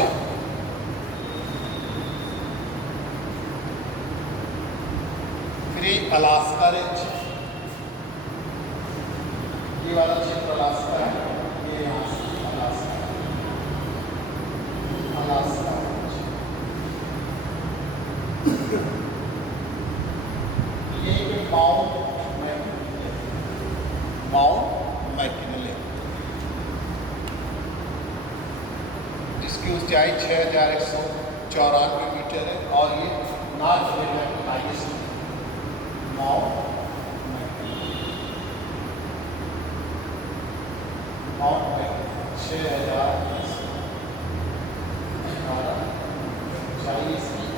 फिर अलास्का रेंज, ये वाला क्षेत्र अलास्का है, ये यहाँ से अलास्का, अलास्का रेंज। ये माउंट मैकिनले, माउंट मैकिनले, इसकी ऊंचाई 6194 मीटर है और ये नॉर्थ अमेरिका की हाईएस्ट माउंट मैकिनले 6000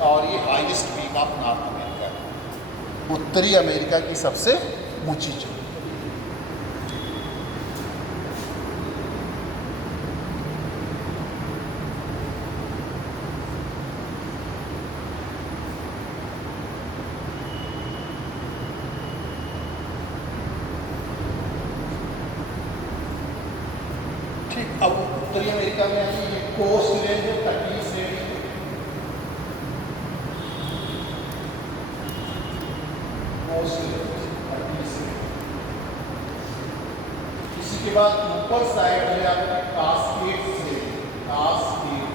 और ये highest peak of north America है, उत्तरी अमेरिका की सबसे ऊंची चोटी। ठीक, अब उत्तरी अमेरिका में है ये कोस्ट रेंज है, तटीय श्रेणी है। कोस्ट रेंज, तटीय श्रेणी। इसी के बाद ऊपर साइड है आपकी कास्केड श्रेणी, कास्केड,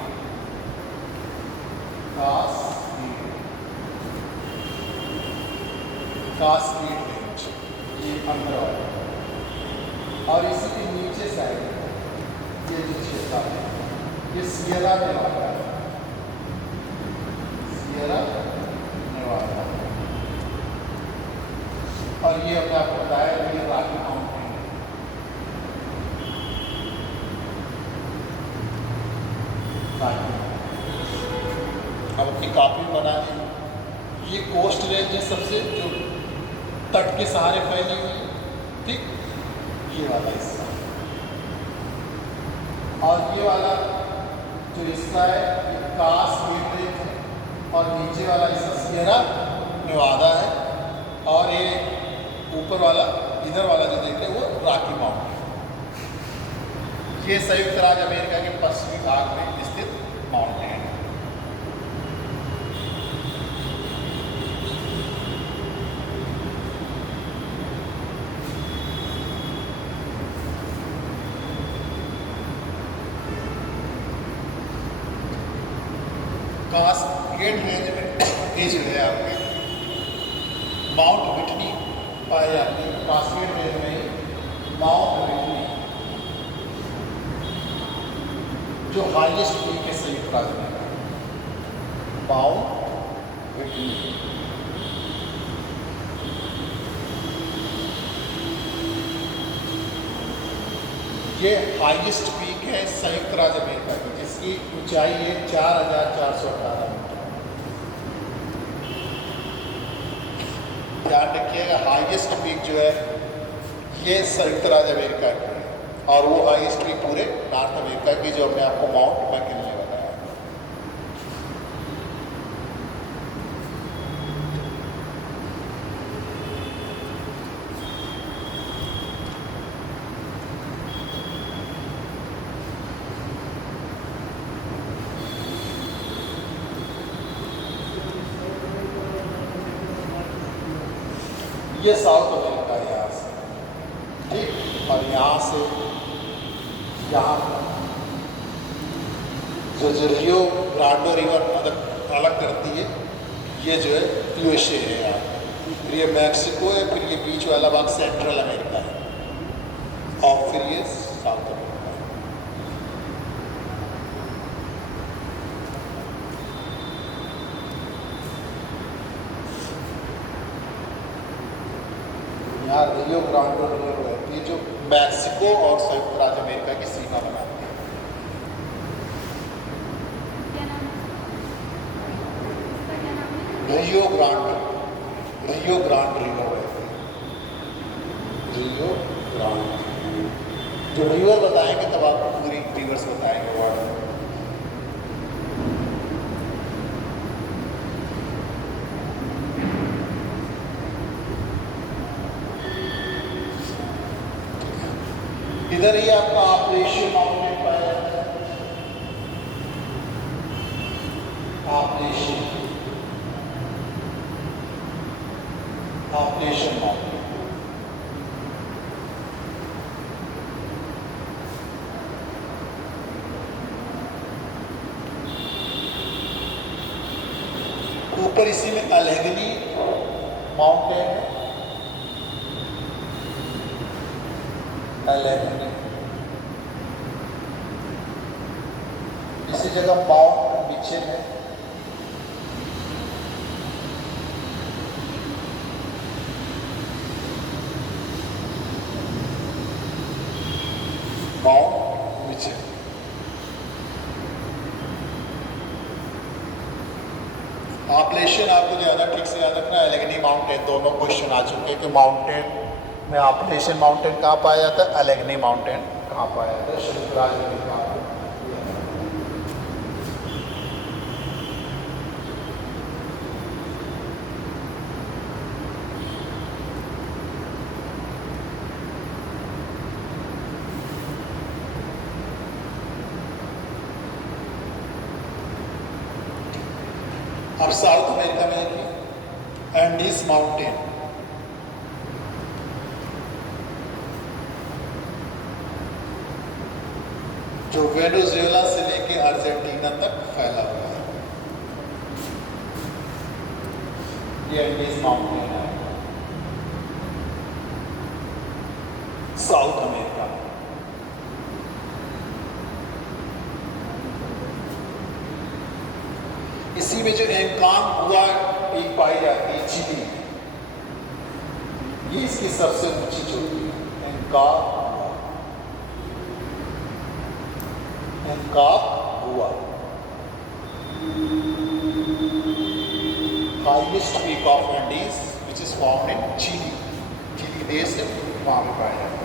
कास्केड, कास्केड रेंज, ये अंदर वाला। और इसी के नीचे साइड ये जो क्षेत्र है ये सियरा नेवाडा है, सियरा नेवाडा। और ये अपने आपको बताया कि ये रॉकी माउंटेन है। अब अपनी कॉपी बना ली। ये कोस्ट रेंज है सबसे, जो तट के सहारे फैली हुई है। ठीक, ये वाला हिस्सा और ये वाला जो हिस्सा है ये कास्केड रेंज है और नीचे वाला हिस्सा सियरा नेवाडा है और ये ऊपर वाला इधर वाला जो देख रहे हैं वो रॉकी माउंटेन। ये संयुक्त राज्य अमेरिका के पश्चिमी भाग में स्थित माउंटेन है। कास्केड रेंज में ये जो है आपके माउंट विटनी पाए जाते हैं। कास्केड रेंज में माउंट विटनी जो हाईएस्ट पीक है संयुक्त राज्य में, माउंट विटनी। ये हाईएस्ट पीक है संयुक्त राज्य अमेरिका की, जिसकी ऊंचाई है 4418 मीटर। ध्यान रखिएगा, हाईएस्ट पीक जो है ये संयुक्त राज्य अमेरिका की है और वो हाईएस्ट पीक पूरे नॉर्थ अमेरिका की जो हमने आपको माउंट मैकिनले बताया। ये साउथ अमेरिका यहाँ से, ठीक, और यहाँ से यहाँ जो रियो ग्रांडे रिवर अलग अलग करती है, ये जो है यूएसए है यहाँ, फिर ये मैक्सिको है, फिर ये बीच वाला भाग सेंट्रल अमेरिका है, और फिर ये साउथ अमेरिका है। यहाँ रियो ग्रांडे रिवर रहती है जो मैक्सिको और संयुक्त राज्य अमेरिका की सीमा बनाती है। क्या नाम है उसका, क्या नाम है? रियो ग्रांडे रिवर रहती है, रियो ग्रांडे। जो रिवर बताएंगे तब आपको पूरी रिवर्स बताएंगे वर्ड। इधर ही आपका ऑपरेशन माउंटेन पाया जाता है, ऑपरेशन माउंटेन। ऊपर इसी में अलेगनी माउंटेन है, अलेगनी। इसी जगह माउंट मिचेल है, माउंट मिचेल। ऑपरेशन आपको ज़्यादा ठीक से याद रखना है, अलेगनी माउंटेन, दोनों क्वेश्चन आ चुके हैं कि माउंटेन में ऑपरेशन माउंटेन कहाँ पाया जाता है, अलेगनी माउंटेन कहाँ पाया जाता है, संयुक्त राज्य अमेरिका में। अब साउथ अमेरिका में एंडीज माउंटेन, जो वेनेजुएला से लेके अर्जेंटीना तक फैला हुआ है, ये एंडीज माउंटेन है साउथ अमेरिका में। इसी में जो एंकांगुआ पीक पाई जाती है चिली, ये इसकी सबसे ऊंची चोटी है, Aconcagua, highest peak of Andes which is found in Chile, Chile देश है वहां में पाया जाता है।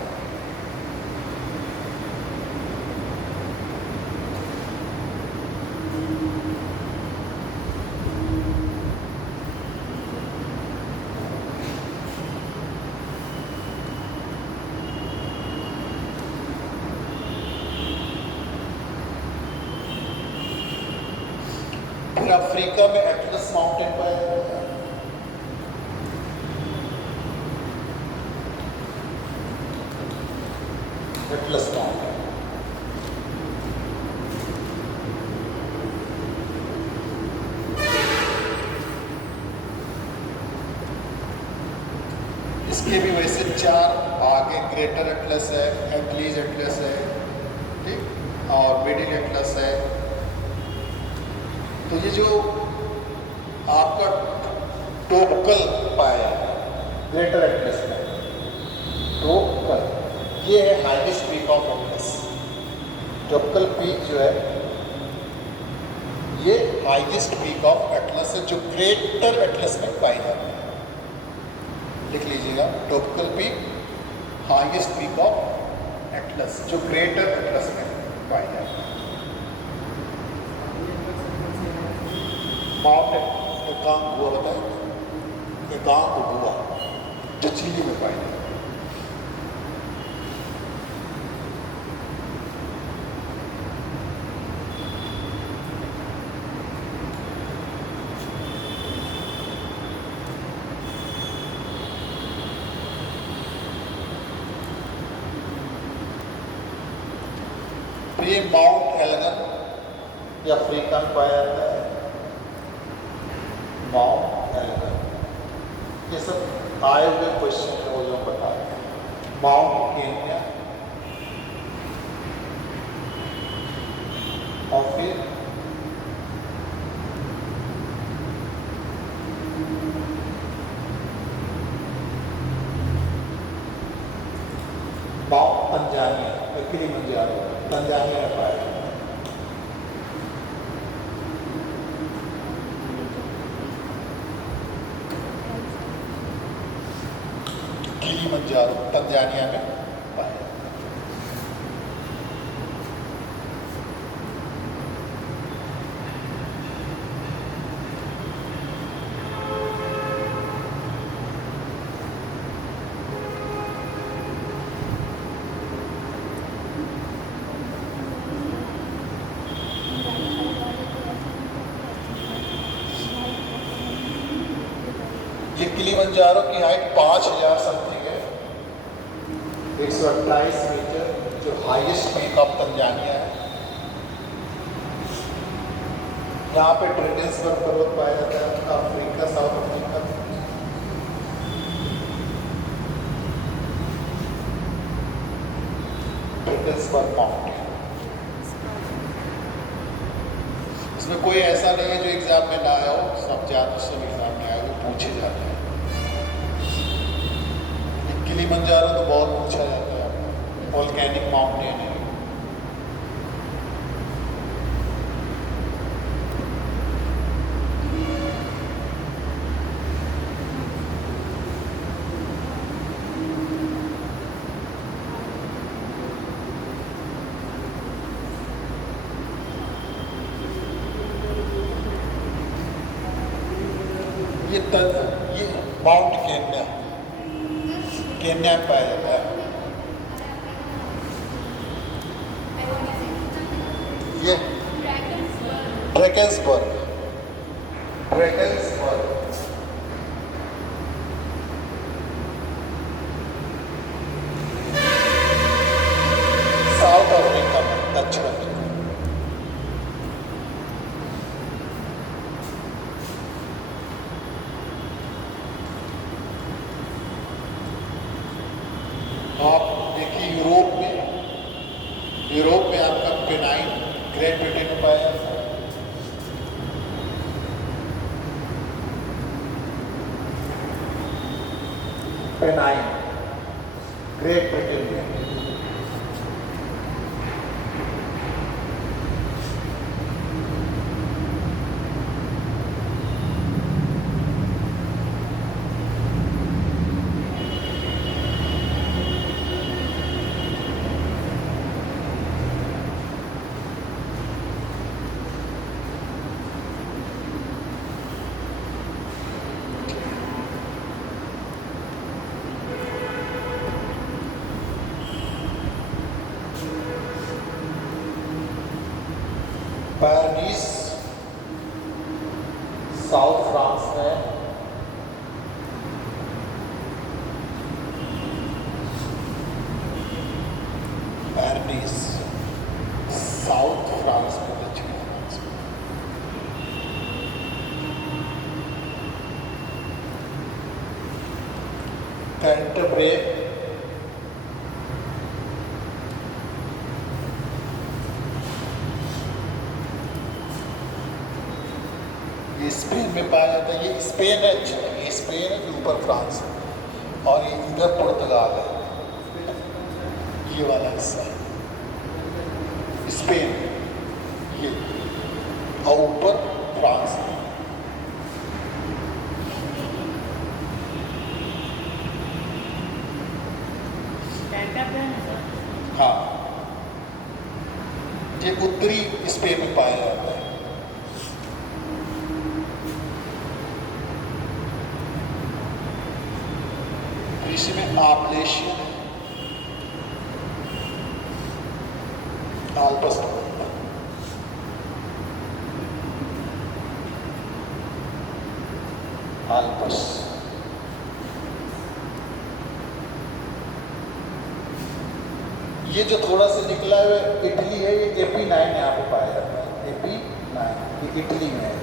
फिर अफ्रीका में एटलस माउंटेन पाया जाता है, एटलस माउंटेन। इसके भी वैसे चार भाग हैं, ग्रेटर एटलस है, एटलीज एटलस है, ठीक, और मिडिल एटलस है। तो ये जो आपका टोपकल पाया जाता है ग्रेटर एटलस में, टोपकल, ये है highest peak of Atlas. Toubkal peak जो है ये हाईएस्ट पीक ऑफ एटलस है जो ग्रेटर एटलस में पाई जाती है। लिख लीजिएगा, Toubkal peak highest peak of Atlas जो ग्रेटर एटलस में पाई जाती है। माउंटेन एकांगुआ बताए, एकांगुआ जो चिली में पाई जाती है। ये माउंट एलगन ये अफ्रीका में पाया जाता है, माउंट एल्बर। ये सब आए हुए क्वेश्चन है, वो जो बता रहे हैं। माउंट केन्या और फिर माउंट तंजानिया, किलिमंजारो तंजानिया में पाया जाता है। किलिमंजारो तंजानिया में पाया जाता है। ये किलिमंजारो की हाइट 5000 समथिंग है, 128 मीटर, जो हाईएस्ट पीक ऑफ तंजानिया है। यहाँ पे ड्रेगन्सबर्ग पर्वत पाया जाता है, अफ्रीका, साउथ अफ्रीका में। ड्रेगन्सबर्ग माउंटेन, इसमें कोई ऐसा नहीं है जो एग्जाम में ना आया हो, सब एग्जाम में आए हुए पूछे जाते हैं। किलिमंजारो तो बहुत पूछा जाता है, वोल्केनिक माउंटेन है। ये माउंट केन्या, केन्या में पाया जाता है। ये ड्रैकेंसबर्ग, साउथ अफ्रीका में, दक्षिण अफ्रीका। आप देखिए यूरोप में आपका पेनाइन ग्रेट ब्रिटेन में पाया जाता है। पेनाइन ग्रेट ब्रिटेन में। पेरिस साउथ फ्रांस में, पेरिस साउथ फ्रांस में, दक्षिण फ्रांस में। कैंटरबरी ये स्पेन में पाया जाता है। ये स्पेन है, ये स्पेन है, ये ऊपर फ्रांस है और ये इधर पुर्तगाल है, ये वाला हिस्सा स्पेन, ये और ऊपर फ्रांस है। हाँ, ये उत्तरी स्पेन में पाया जाता है। इसमें आप्लेशियन है, आल्पस आल्पस। ये जो थोड़ा सा निकला हुआ इटली है, ये AP9 यहाँ पे पाया जाता है, AP ये इटली में है,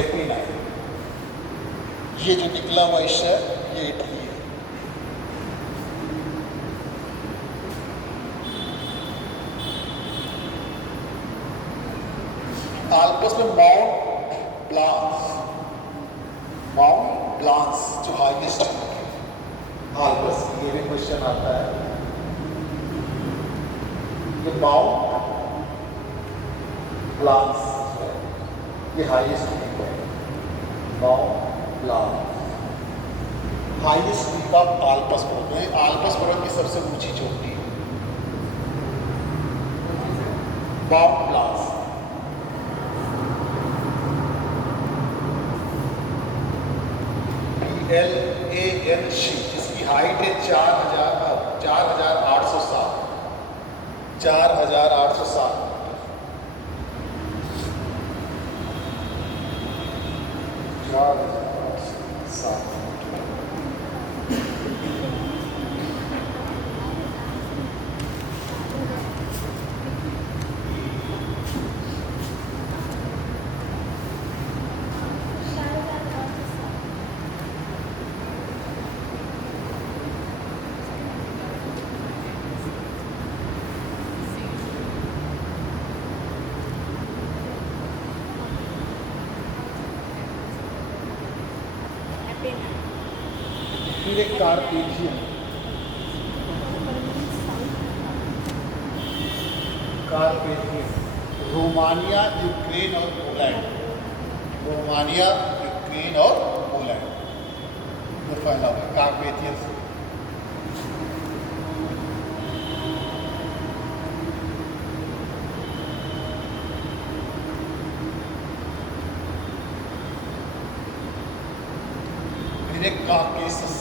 एपीना। ये जो निकला हुआ हिस्सा है ये इटली है। आल्प्स में माउंट ब्लांस जो हाईएस्ट आल्प्स, ये भी क्वेश्चन आता है। ये माउंट ब्लांस है, ये हाईएस्ट पीक है। Mount Blanc highest peak of Alps पर्वत है। आल्प्स पर्वत की सबसे ऊंची चोटी माउंट ब्लांस। LANC, इसकी हाइट है 4,807 4,807। फिर एक कार्पेथियन, रोमानिया, यूक्रेन और पोलैंड। रोमानिया, यूक्रेन और पोलैंड में फैला हुआ है कार्पेथियन से। फिर एक काकेसस,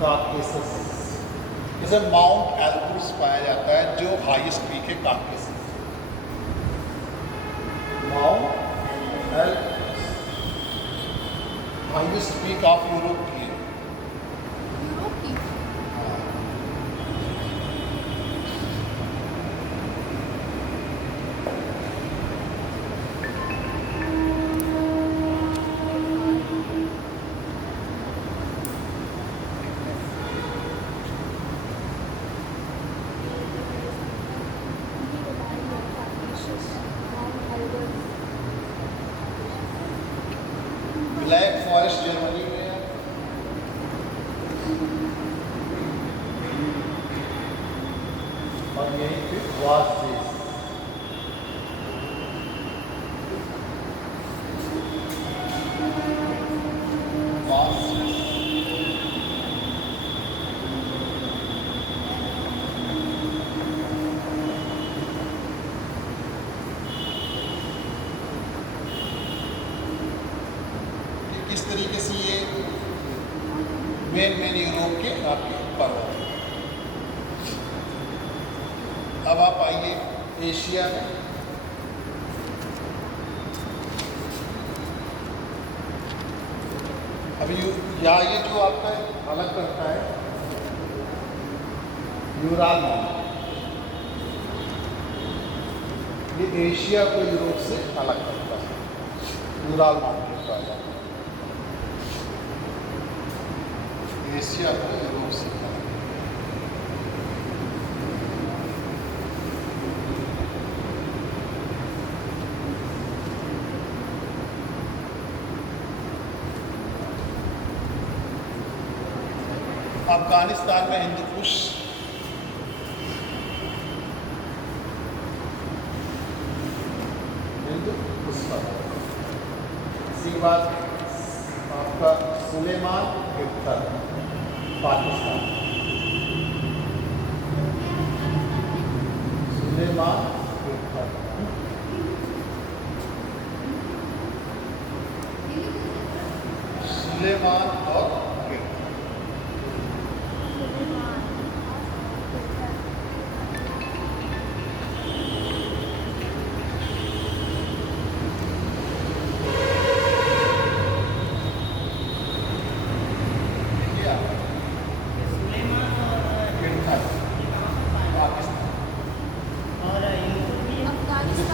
काकेसस इसे माउंट एल्ब्रूस पाया जाता है जो हाईएस्ट पीक है Caucasus. Mount Elbrus highest peak of Europe की है। यूरोप की ब्लैक फॉरेस्ट जर्मनी में है। और यहीं पे वासेस, इस तरीके से ये मेन यूरोप के आपके पर्वत हैं। अब आप आइए एशिया में। अभी यहाँ ये जो आपका अलग करता है यूराल माउंटेन, ये एशिया को यूरोप से अलग करता है। यूराल माउंटेन का अलग, एशिया को यूरोप से अलग। अफगानिस्तान में हिंदुकुश, इसके बाद आपका सुलेमान उत्तर पाकिस्तान, सुलेमान उत्तर सुलेमान और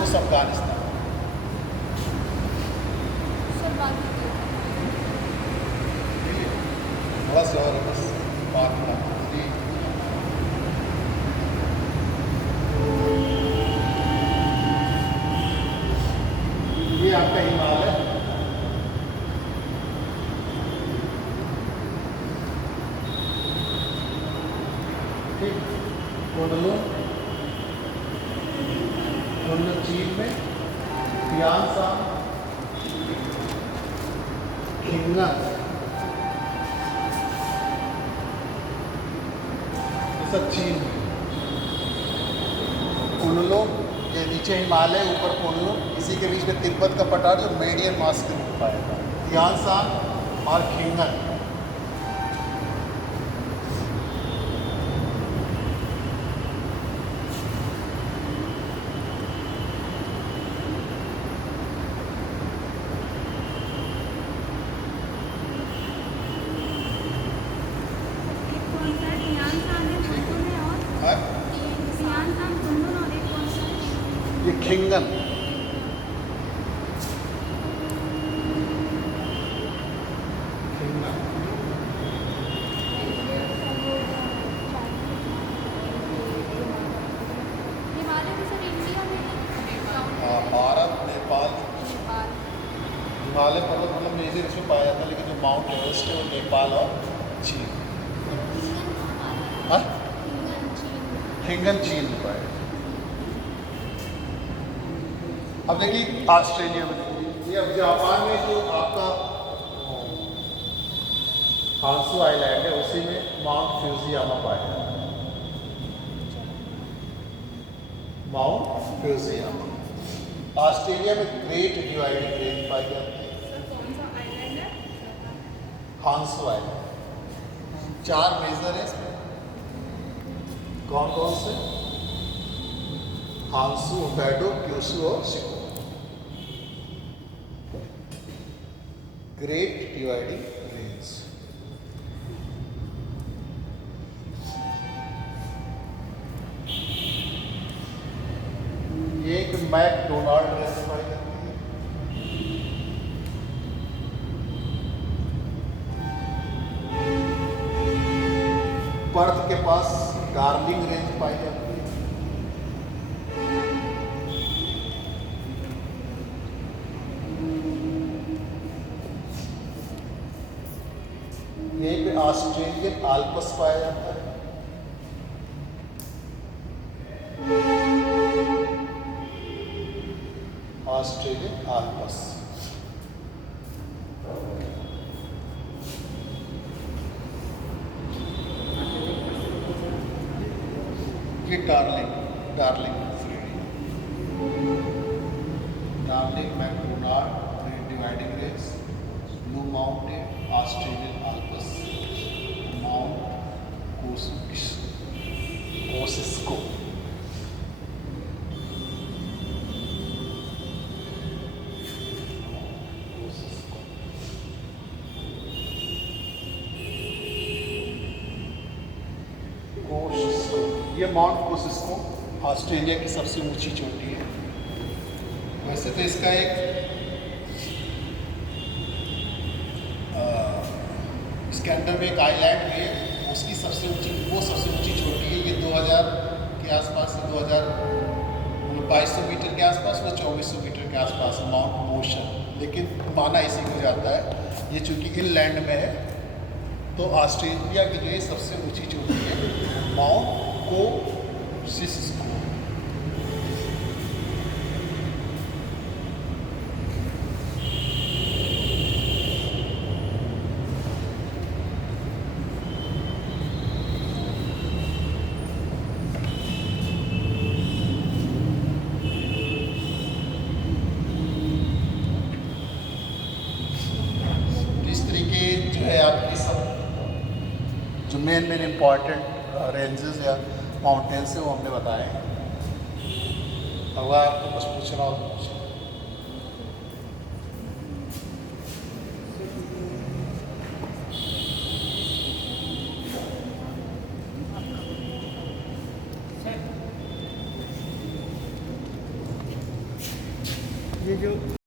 उस अफगानिस्तान। सर बात कीजिए। ठीक है, थोड़ा सा और बस बात करना जी। ये आपका हिमालय, ठीक, कुनलुन चीन में, तियानसान, खिंगन, ये सब चीन में। कुनलुन ये नीचे हिमालय, ऊपर कुनलुन, इसी के बीच में तिब्बत का पठार जो मेडियन मास के रूप पाएगा, तियानसान और खिंगन। एक कौन सा है? तियानसान है, कुनलुन है और हाँ? तियानसान, कुनलुन और एक कौन सा है? ये खिंगन, खिंगन। हिमालय तो सर इंडिया में है। भारत, नेपाल, नेपाल। हिमालय पर्वत मतलब मेजर इसमें पाया जाता है, लेकिन जो माउंट एवरेस्ट है वो नेपाल और चीन। हाँ? खिंगन चीन में पाया जाता है। अब देखिए ऑस्ट्रेलिया में, देखिए ये अब जापान में जो आपका हांसू आइलैंड है उसी में माउंट फ्यूजियामा पाया जाता है, माउंट फ्यूजियामा। ऑस्ट्रेलिया में ग्रेट डिवाइडिंग रेंज पाई जाती है, सर कौन सा आइलैंड है? हांसू आइलैंड। 4 मेजर है इसमें, कौन कौन से? हांसू, होक्काइडो, क्यूशू और शिकोकू। Great Dividing range. ये एक मैकडोनाल्ड रेंज पाई जाती है, पर्थ के पास डार्लिंग रेंज पाई जाती है, यहीं पे ऑस्ट्रेलियन आल्पस पाया जाता है, ऑस्ट्रेलियन आल्पस। ये डार्लिंग, डार्लिंग फ्रीडी, Darling Macdonald Great Dividing Range, Blue Mountain, Australian Alps, Mount Kosciuszko. ये माउंट कोसिस्को ऑस्ट्रेलिया की सबसे ऊंची चोटी है। वैसे तो इसका एक इसके अंदर में एक आइलैंड भी है, उसकी सबसे ऊंची, वो सबसे ऊंची चोटी है। ये 2000 के आसपास है, 2200 मीटर के आसपास, वो 2400 मीटर के आसपास है, माउंट मोशन। लेकिन माना इसी को जाता है, ये चूँकि इनलैंड में है, तो ऑस्ट्रेलिया की जो है सबसे ऊंची चोटी है माउंट कोसिस्को। इस तरीके जो है आपकी सब जो मेन इम्पॉर्टेंट रेंजेस या माउंटेन्स है वो हमने बताए। अगर आपको कुछ पूछना हो तो पूछें। Thank you.